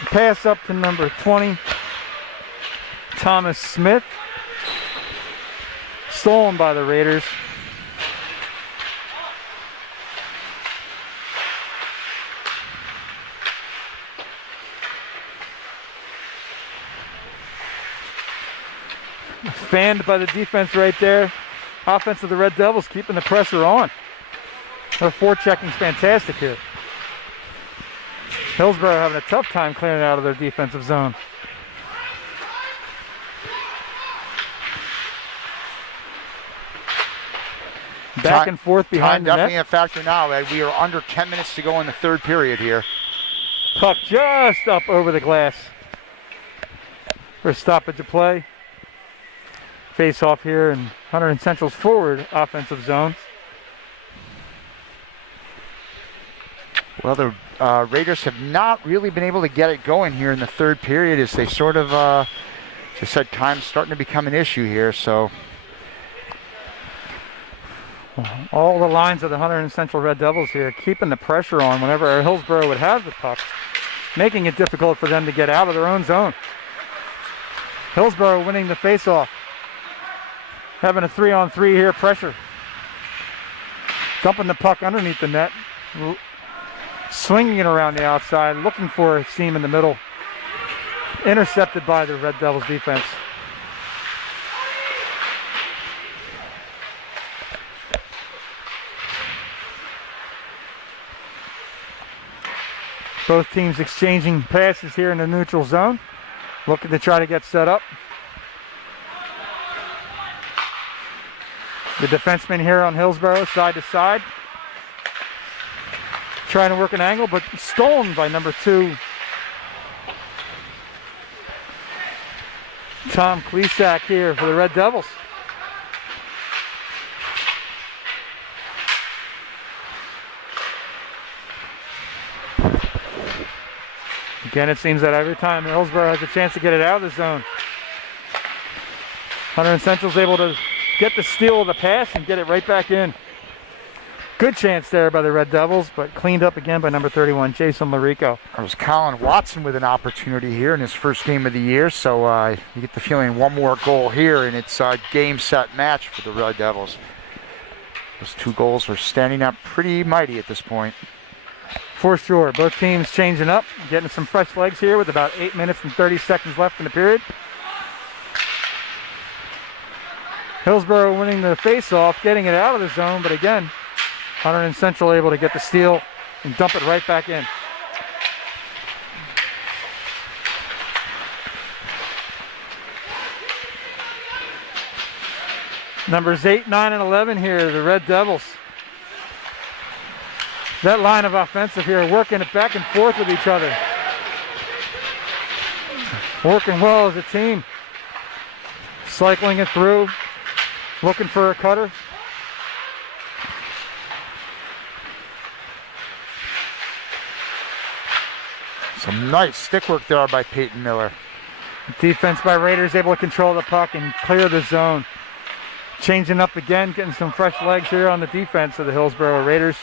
Pass up to number 20, Thomas Smith. Stolen by the Raiders. Fanned by the defense right there. Offense of the Red Devils keeping the pressure on. Their forechecking's fantastic here. Hillsboro having a tough time clearing out of their defensive zone. Back and forth behind the net. Definitely a factor now. We are under 10 minutes to go in the third period here. Puck just up over the glass for a stoppage of play. Face off here in Hunterdon Central's forward offensive zone. Well, the Raiders have not really been able to get it going here in the third period, as they sort of, as I said, time's starting to become an issue here. So all the lines of the Hunterdon Central Red Devils here keeping the pressure on whenever Hillsboro would have the puck, making it difficult for them to get out of their own zone. Hillsboro winning the face-off. Having a 3-on-3 here, pressure. Dumping the puck underneath the net. Swinging it around the outside, looking for a seam in the middle. Intercepted by the Red Devils defense. Both teams exchanging passes here in the neutral zone. Looking to try to get set up. The defenseman here on Hillsboro, side to side. Trying to work an angle, but stolen by number 2. Tom Klesak here for the Red Devils. Again, it seems that every time Hillsboro has a chance to get it out of the zone, Hunterdon Central's able to get the steal of the pass and get it right back in. Good chance there by the Red Devils, but cleaned up again by number 31, Jason Larico. It was Colin Watson with an opportunity here in his first game of the year, so you get the feeling one more goal here, and it's a game, set, match for the Red Devils. Those 2 goals are standing up pretty mighty at this point. For sure. Both teams changing up, getting some fresh legs here with about 8 minutes and 30 seconds left in the period. Hillsboro winning the face-off, getting it out of the zone, but again, Hunterdon Central able to get the steal and dump it right back in. Numbers 8, 9, and 11 here, the Red Devils. That line of offensive here, working it back and forth with each other. Working well as a team. Cycling it through, looking for a cutter. Some nice stick work there by Peyton Miller. Defense by Raiders able to control the puck and clear the zone. Changing up again, getting some fresh legs here on the defense of the Hillsboro Raiders.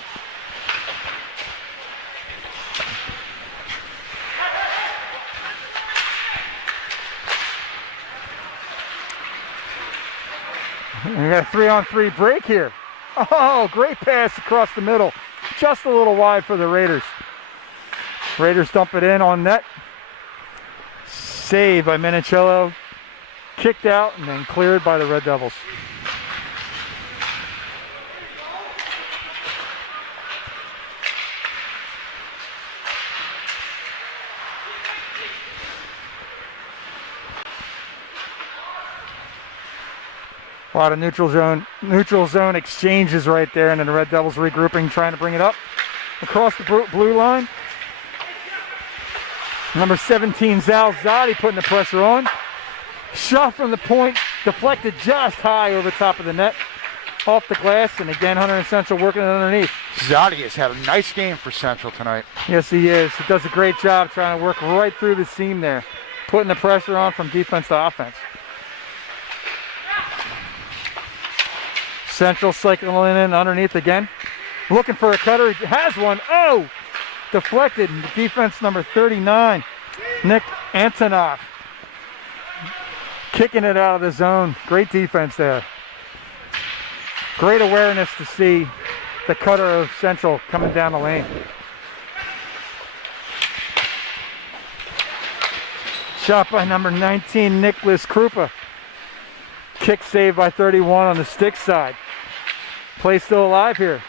We got a 3-on-3 break here. Oh, great pass across the middle. just a little wide for the Raiders. Raiders dump it in on net. Save by Minicello. Kicked out and then cleared by the Red Devils. A lot of neutral zone exchanges right there, and then the Red Devils regrouping, trying to bring it up across the blue line. Number 17, Zal Zadi, putting the pressure on. Shot from the point, deflected just high over top of the net, off the glass, and again, Hunter and Central working it underneath. Zadi has had a nice game for Central tonight. Yes, he is. He does a great job trying to work right through the seam there, putting the pressure on from defense to offense. Central cycling in underneath again. Looking for a cutter. He has one. Oh! Deflected. Defense number 39, Nick Antonoff. Kicking it out of the zone. Great defense there. Great awareness to see the cutter of Central coming down the lane. Shot by number 19, Nicholas Krupa. Kick save by 31 on the stick side. Play still alive here.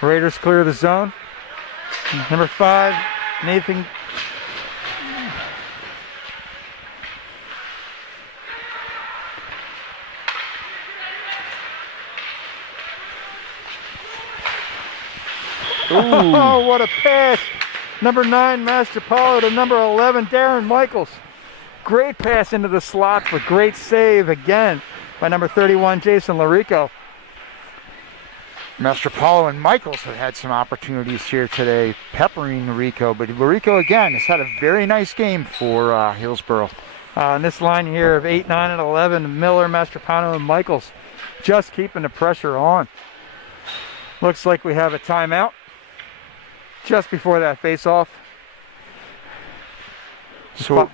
Raiders clear the zone. Number 5, Nathan. Oh, what a pass. Number 9, Master Paulo, to number 11, Darren Michaels. Great pass into the slot, but great save again by number 31, Jason Larico. Mastropolo and Michaels have had some opportunities here today, peppering Larico, but Larico again has had a very nice game for Hillsboro. On this line here of 8, 9, and 11, Miller, Mastropano, and Michaels just keeping the pressure on. Looks like we have a timeout just before that face-off. So,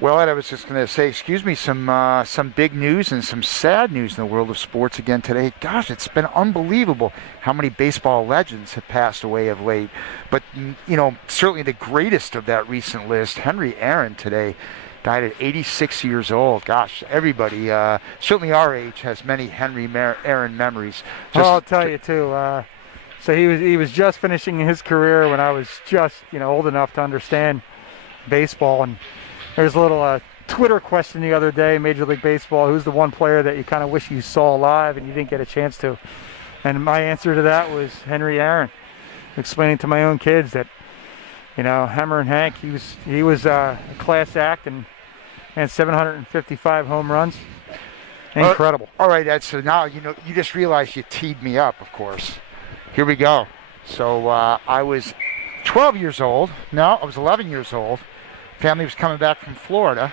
well, Ed, I was just going to say, excuse me, some big news and some sad news in the world of sports again today. Gosh, it's been unbelievable how many baseball legends have passed away of late. But, you know, certainly the greatest of that recent list, Henry Aaron today, died at 86 years old. Gosh, everybody, certainly our age, has many Henry Aaron memories. I'll tell you, too. So he was just finishing his career when I was just, old enough to understand baseball. And there's a little Twitter question the other day, Major League Baseball, who's the one player that you kind of wish you saw alive and you didn't get a chance to? And my answer to that was Henry Aaron, explaining to my own kids that, Hammer and Hank, he was a class act and 755 home runs. Incredible. All right, Ed, so now, you just realized you teed me up, of course. Here we go. So I was 12 years old. No, I was 11 years old. Family was coming back from Florida.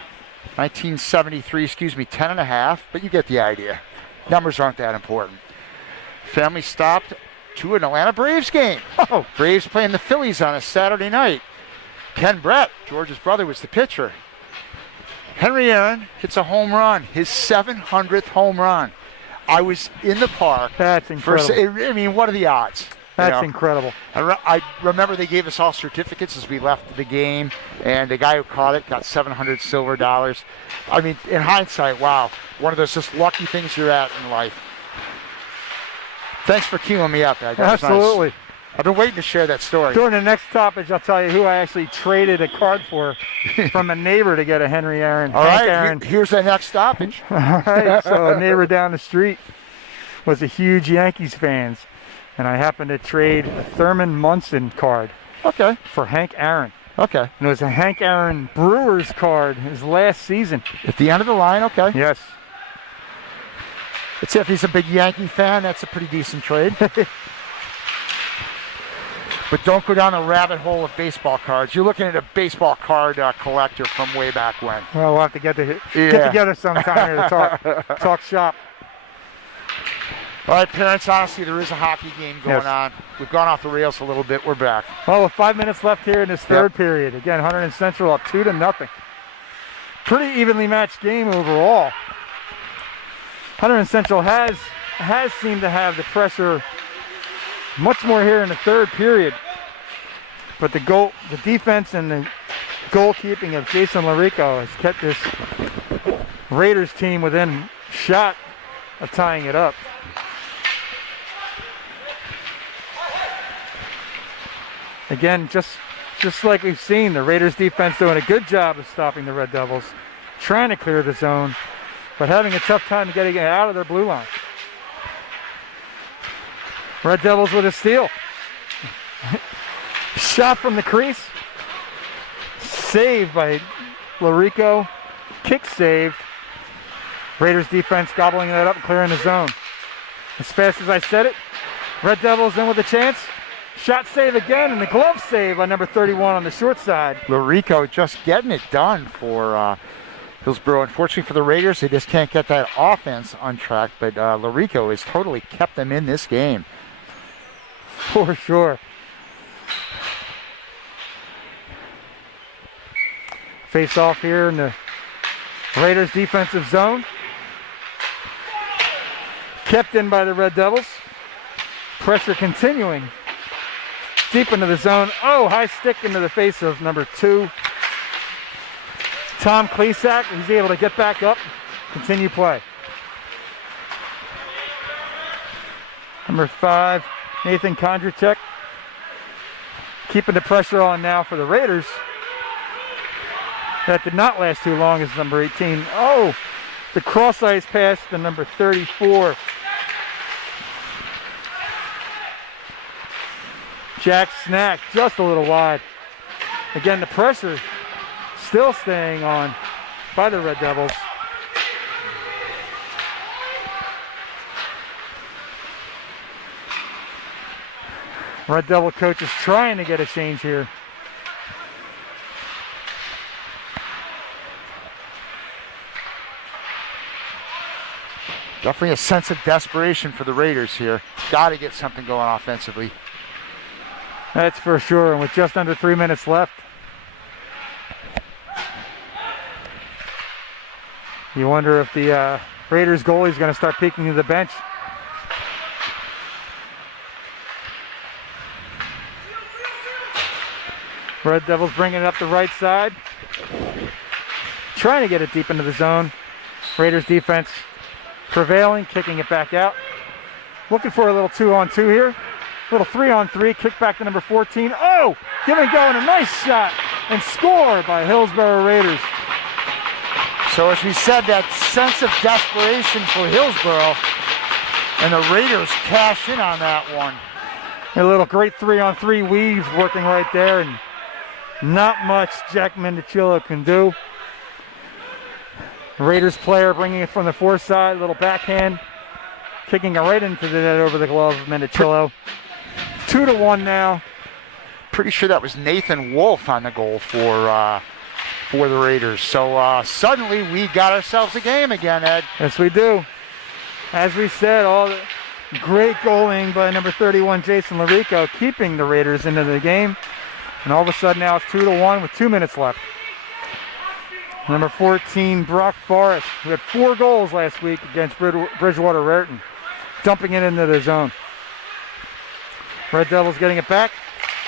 1973, 10 and a half, but you get the idea. Numbers aren't that important. Family stopped to an Atlanta Braves game. Oh, Braves playing the Phillies on a Saturday night. Ken Brett, George's brother, was the pitcher. Henry Aaron hits a home run, his 700th home run. I was in the park. That's incredible. What are the odds? That's incredible. I remember they gave us all certificates as we left the game, and the guy who caught it got 700 silver dollars. In hindsight, wow, one of those just lucky things you're at in life. Thanks for queuing me up, Ed. Absolutely. Nice. I've been waiting to share that story. During the next topic, I'll tell you who I actually traded a card for from a neighbor to get a Henry Aaron. All right, Aaron. Here's the next stoppage. All right, so a neighbor down the street was a huge Yankees fan, and I happened to trade a Thurman Munson card for Hank Aaron. Okay. And it was a Hank Aaron Brewers card his last season. At the end of the line, okay. Yes. Let's see, if he's a big Yankee fan, that's a pretty decent trade. But don't go down the rabbit hole of baseball cards. You're looking at a baseball card collector from way back when. Well, we'll have to get together sometime here to talk shop. All right, parents, honestly, there is a hockey game going on. We've gone off the rails a little bit. We're back. Well, with 5 minutes left here in this third period. Again, Hunter and Central up 2-0. Pretty evenly matched game overall. Hunter and Central has has seemed to have the pressure much more here in the third period. But the defense and the goalkeeping of Jason Larico has kept this Raiders team within shot of tying it up. Again, just like we've seen, the Raiders defense doing a good job of stopping the Red Devils, trying to clear the zone, but having a tough time getting it out of their blue line. Red Devils with a steal. Shot from the crease. Saved by Larico. Kick saved. Raiders defense gobbling that up and clearing the zone. As fast as I said it, Red Devils in with a chance. Shot save again, and the glove save by number 31 on the short side. Larico just getting it done for Hillsboro. Unfortunately for the Raiders, they just can't get that offense on track, but Larico has totally kept them in this game. For sure. Face off here in the Raiders defensive zone. Kept in by the Red Devils. Pressure continuing. Deep into the zone. Oh, high stick into the face of number 2. Tom Klesak. He's able to get back up. Continue play. Number 5, Nathan Kondratek. Keeping the pressure on now for the Raiders. That did not last too long as number 18. Oh, the cross ice pass to number 34. Jack Snack just a little wide. Again, the pressure still staying on by the Red Devils. Red Devil coach is trying to get a change here. Definitely a sense of desperation for the Raiders here. Got to get something going offensively. That's for sure, and with just under 3 minutes left. You wonder if the Raiders goalie is going to start peeking to the bench. Red Devils bringing it up the right side. Trying to get it deep into the zone. Raiders defense prevailing, kicking it back out. Looking for a little 2-on-2 here. Little 3-on-3, kick back to number 14. Oh, give and go, and a nice shot and score by Hillsboro Raiders. So as we said, that sense of desperation for Hillsboro, and the Raiders cash in on that one. A little great 3-on-3 weave working right there, and not much Jack Mendicillo can do. Raiders player bringing it from the fore side, little backhand, kicking it right into the net over the glove of Mendicillo. 2-1 now. Pretty sure that was Nathan Wolf on the goal for the Raiders. So suddenly we got ourselves a game again, Ed. Yes, we do. As we said, all the great goaling by number 31, Jason Larico, keeping the Raiders into the game. And all of a sudden now it's 2-1 with 2 minutes left. Number 14, Brock Forrest, who had 4 goals last week against Bridgewater Raritan, dumping it into the zone. Red Devils getting it back,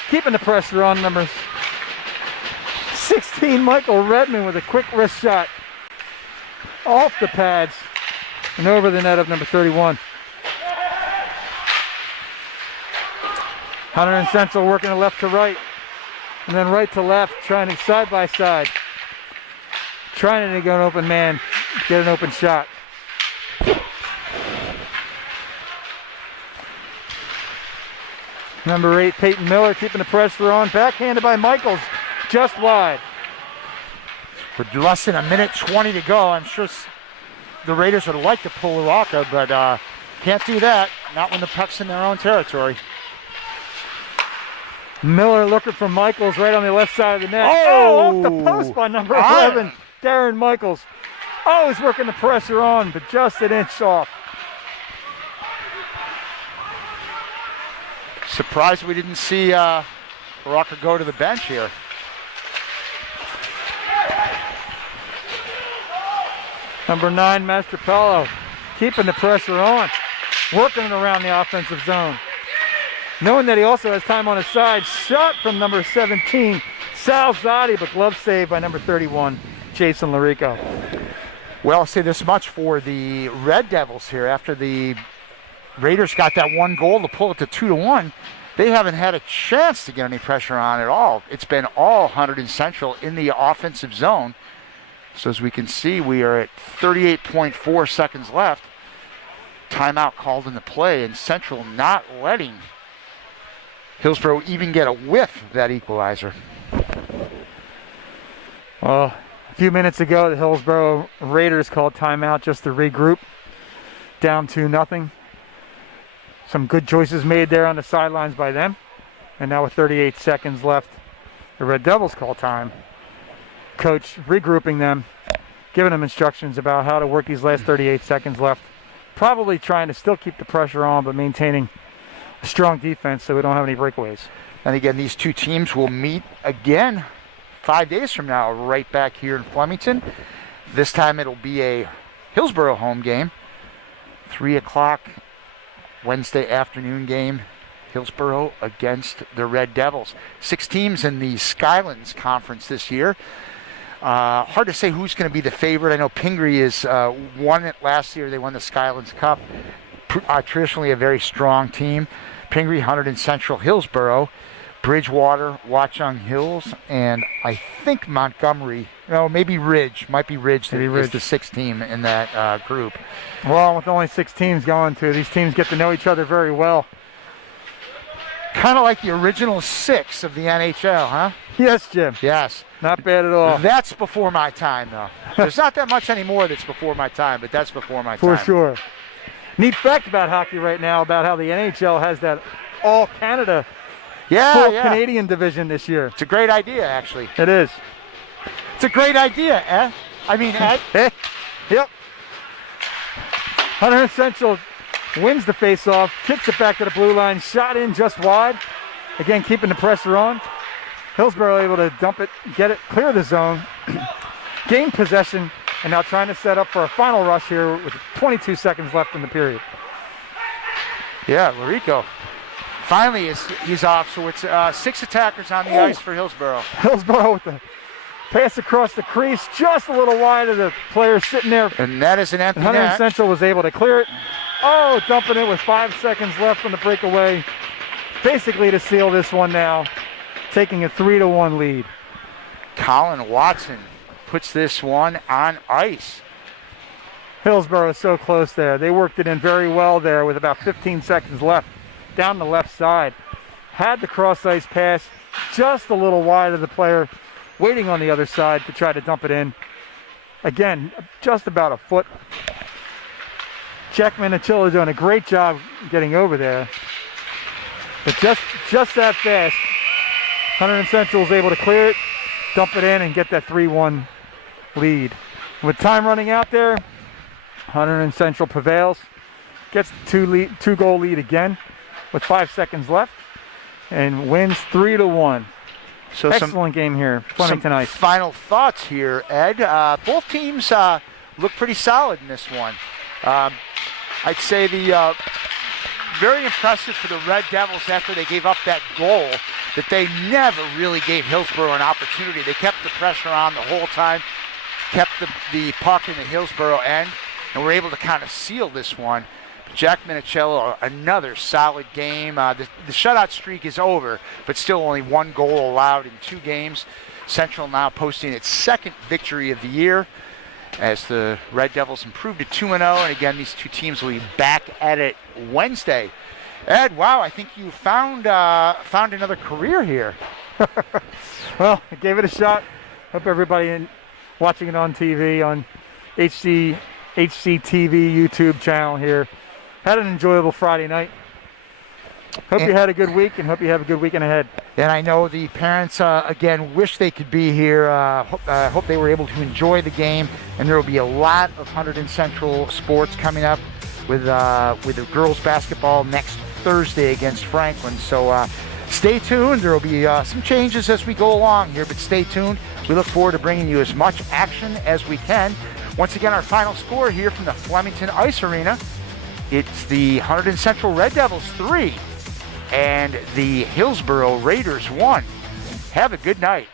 keeping the pressure on number 16, Michael Redmond, with a quick wrist shot off the pads and over the net of number 31. Hunterdon Central working the left to right and then right to left, trying to side by side. Trying to go an open man, get an open shot. Number 8, Peyton Miller, keeping the pressure on. Backhanded by Michaels, just wide. With less than 1:20 to go, I'm sure the Raiders would like to pull Uraka, but can't do that. Not when the puck's in their own territory. Miller looking for Michaels right on the left side of the net. Oh, off the post by number 11, Darren Michaels. Oh, he's working the pressure on, but just an inch off. Surprised we didn't see Uraka go to the bench here. Number 9, Mastrapello, keeping the pressure on. working it around the offensive zone. Knowing that he also has time on his side, shot from number 17, Sal Zotti, but glove save by number 31, Jason Larico. Well, I'll say this much for the Red Devils here. After the Raiders got that one goal to pull it to 2-1, they haven't had a chance to get any pressure on at all. It's been all Hunterdon Central in the offensive zone. So as we can see, we are at 38.4 seconds left. Timeout called into play, and Central not letting Hillsboro even get a whiff of that equalizer. Well, a few minutes ago, the Hillsboro Raiders called timeout just to regroup. Down 2-0. Some good choices made there on the sidelines by them. And now with 38 seconds left, the Red Devils call time. Coach regrouping them, giving them instructions about how to work these last 38 seconds left. Probably trying to still keep the pressure on, but maintaining a strong defense so we don't have any breakaways. And again, these two teams will meet again 5 days from now, right back here in Flemington. This time it'll be a Hillsboro home game. 3 o'clock Wednesday afternoon game. Hillsboro against the Red Devils. 6 teams in the Skylands Conference this year. Hard to say who's going to be the favorite. I know Pingree won it last year. They won the Skylands Cup. Traditionally a very strong team. Pingree, Hunterdon Central, Hillsboro, Bridgewater, Watchung Hills, and I think Montgomery. No, maybe Ridge. Might be Ridge. Maybe Ridge is the 6th team in that group. Well, with only 6 teams going to, these teams get to know each other very well. Kind of like the original 6 of the NHL, huh? Yes, Jim. Yes. Not bad at all. That's before my time, though. There's not that much anymore that's before my time, but that's before my time. For sure. Neat fact about hockey right now about how the NHL has that all-Canada, full Canadian division this year. It's a great idea, actually. It is. It's a great idea, eh? I mean, Ed? Yep. Hunterdon Central wins the face-off, kicks it back to the blue line, shot in just wide. Again, keeping the pressure on. Hillsboro able to dump it, get it, clear the zone, gain possession, and now trying to set up for a final rush here with 22 seconds left in the period. Yeah, Larico. Finally, he's off, so it's 6 attackers on the ice for Hillsboro. Hillsboro with the pass across the crease, just a little wide of the player sitting there. And that is an empty Hunterdon net. Central was able to clear it. Oh, dumping it with 5 seconds left on the breakaway. Basically to seal this one now, taking a 3-1 lead. Colin Watson puts this one on ice. Hillsboro is so close there. They worked it in very well there with about 15 seconds left down the left side. Had the cross ice pass just a little wide of the player, waiting on the other side to try to dump it in. Again, just about a foot. Jack Manicillo doing a great job getting over there. But just that fast, Hunterdon Central is able to clear it, dump it in, and get that 3-1 lead. With time running out there, Hunterdon Central prevails, gets the 2-goal lead again with 5 seconds left, and wins 3-1. So excellent game here, Flemington Ice. Final thoughts here, Ed. Both teams look pretty solid in this one. I'd say the very impressive for the Red Devils after they gave up that goal, that they never really gave Hillsboro an opportunity. They kept the pressure on the whole time, kept the puck in the Hillsboro end, and were able to kind of seal this one. Jack Manicillo, another solid game. The shutout streak is over, but still only 1 goal allowed in 2 games. Central now posting its 2nd victory of the year as the Red Devils improve to 2-0. And again, these two teams will be back at it Wednesday. Ed, wow, I think you found another career here. Well, I gave it a shot. Hope everybody watching it on TV, on HCTV YouTube channel here, had an enjoyable Friday night. Hope you had a good week, and hope you have a good weekend ahead. And I know the parents, again, wish they could be here. Hope they were able to enjoy the game. And there will be a lot of Hunterdon Central sports coming up with the girls basketball next Thursday against Franklin. So stay tuned. There will be some changes as we go along here, but stay tuned. We look forward to bringing you as much action as we can. Once again, our final score here from the Flemington Ice Arena. It's the Hunterdon Central Red Devils 3 and the Hillsboro Raiders 1. Have a good night.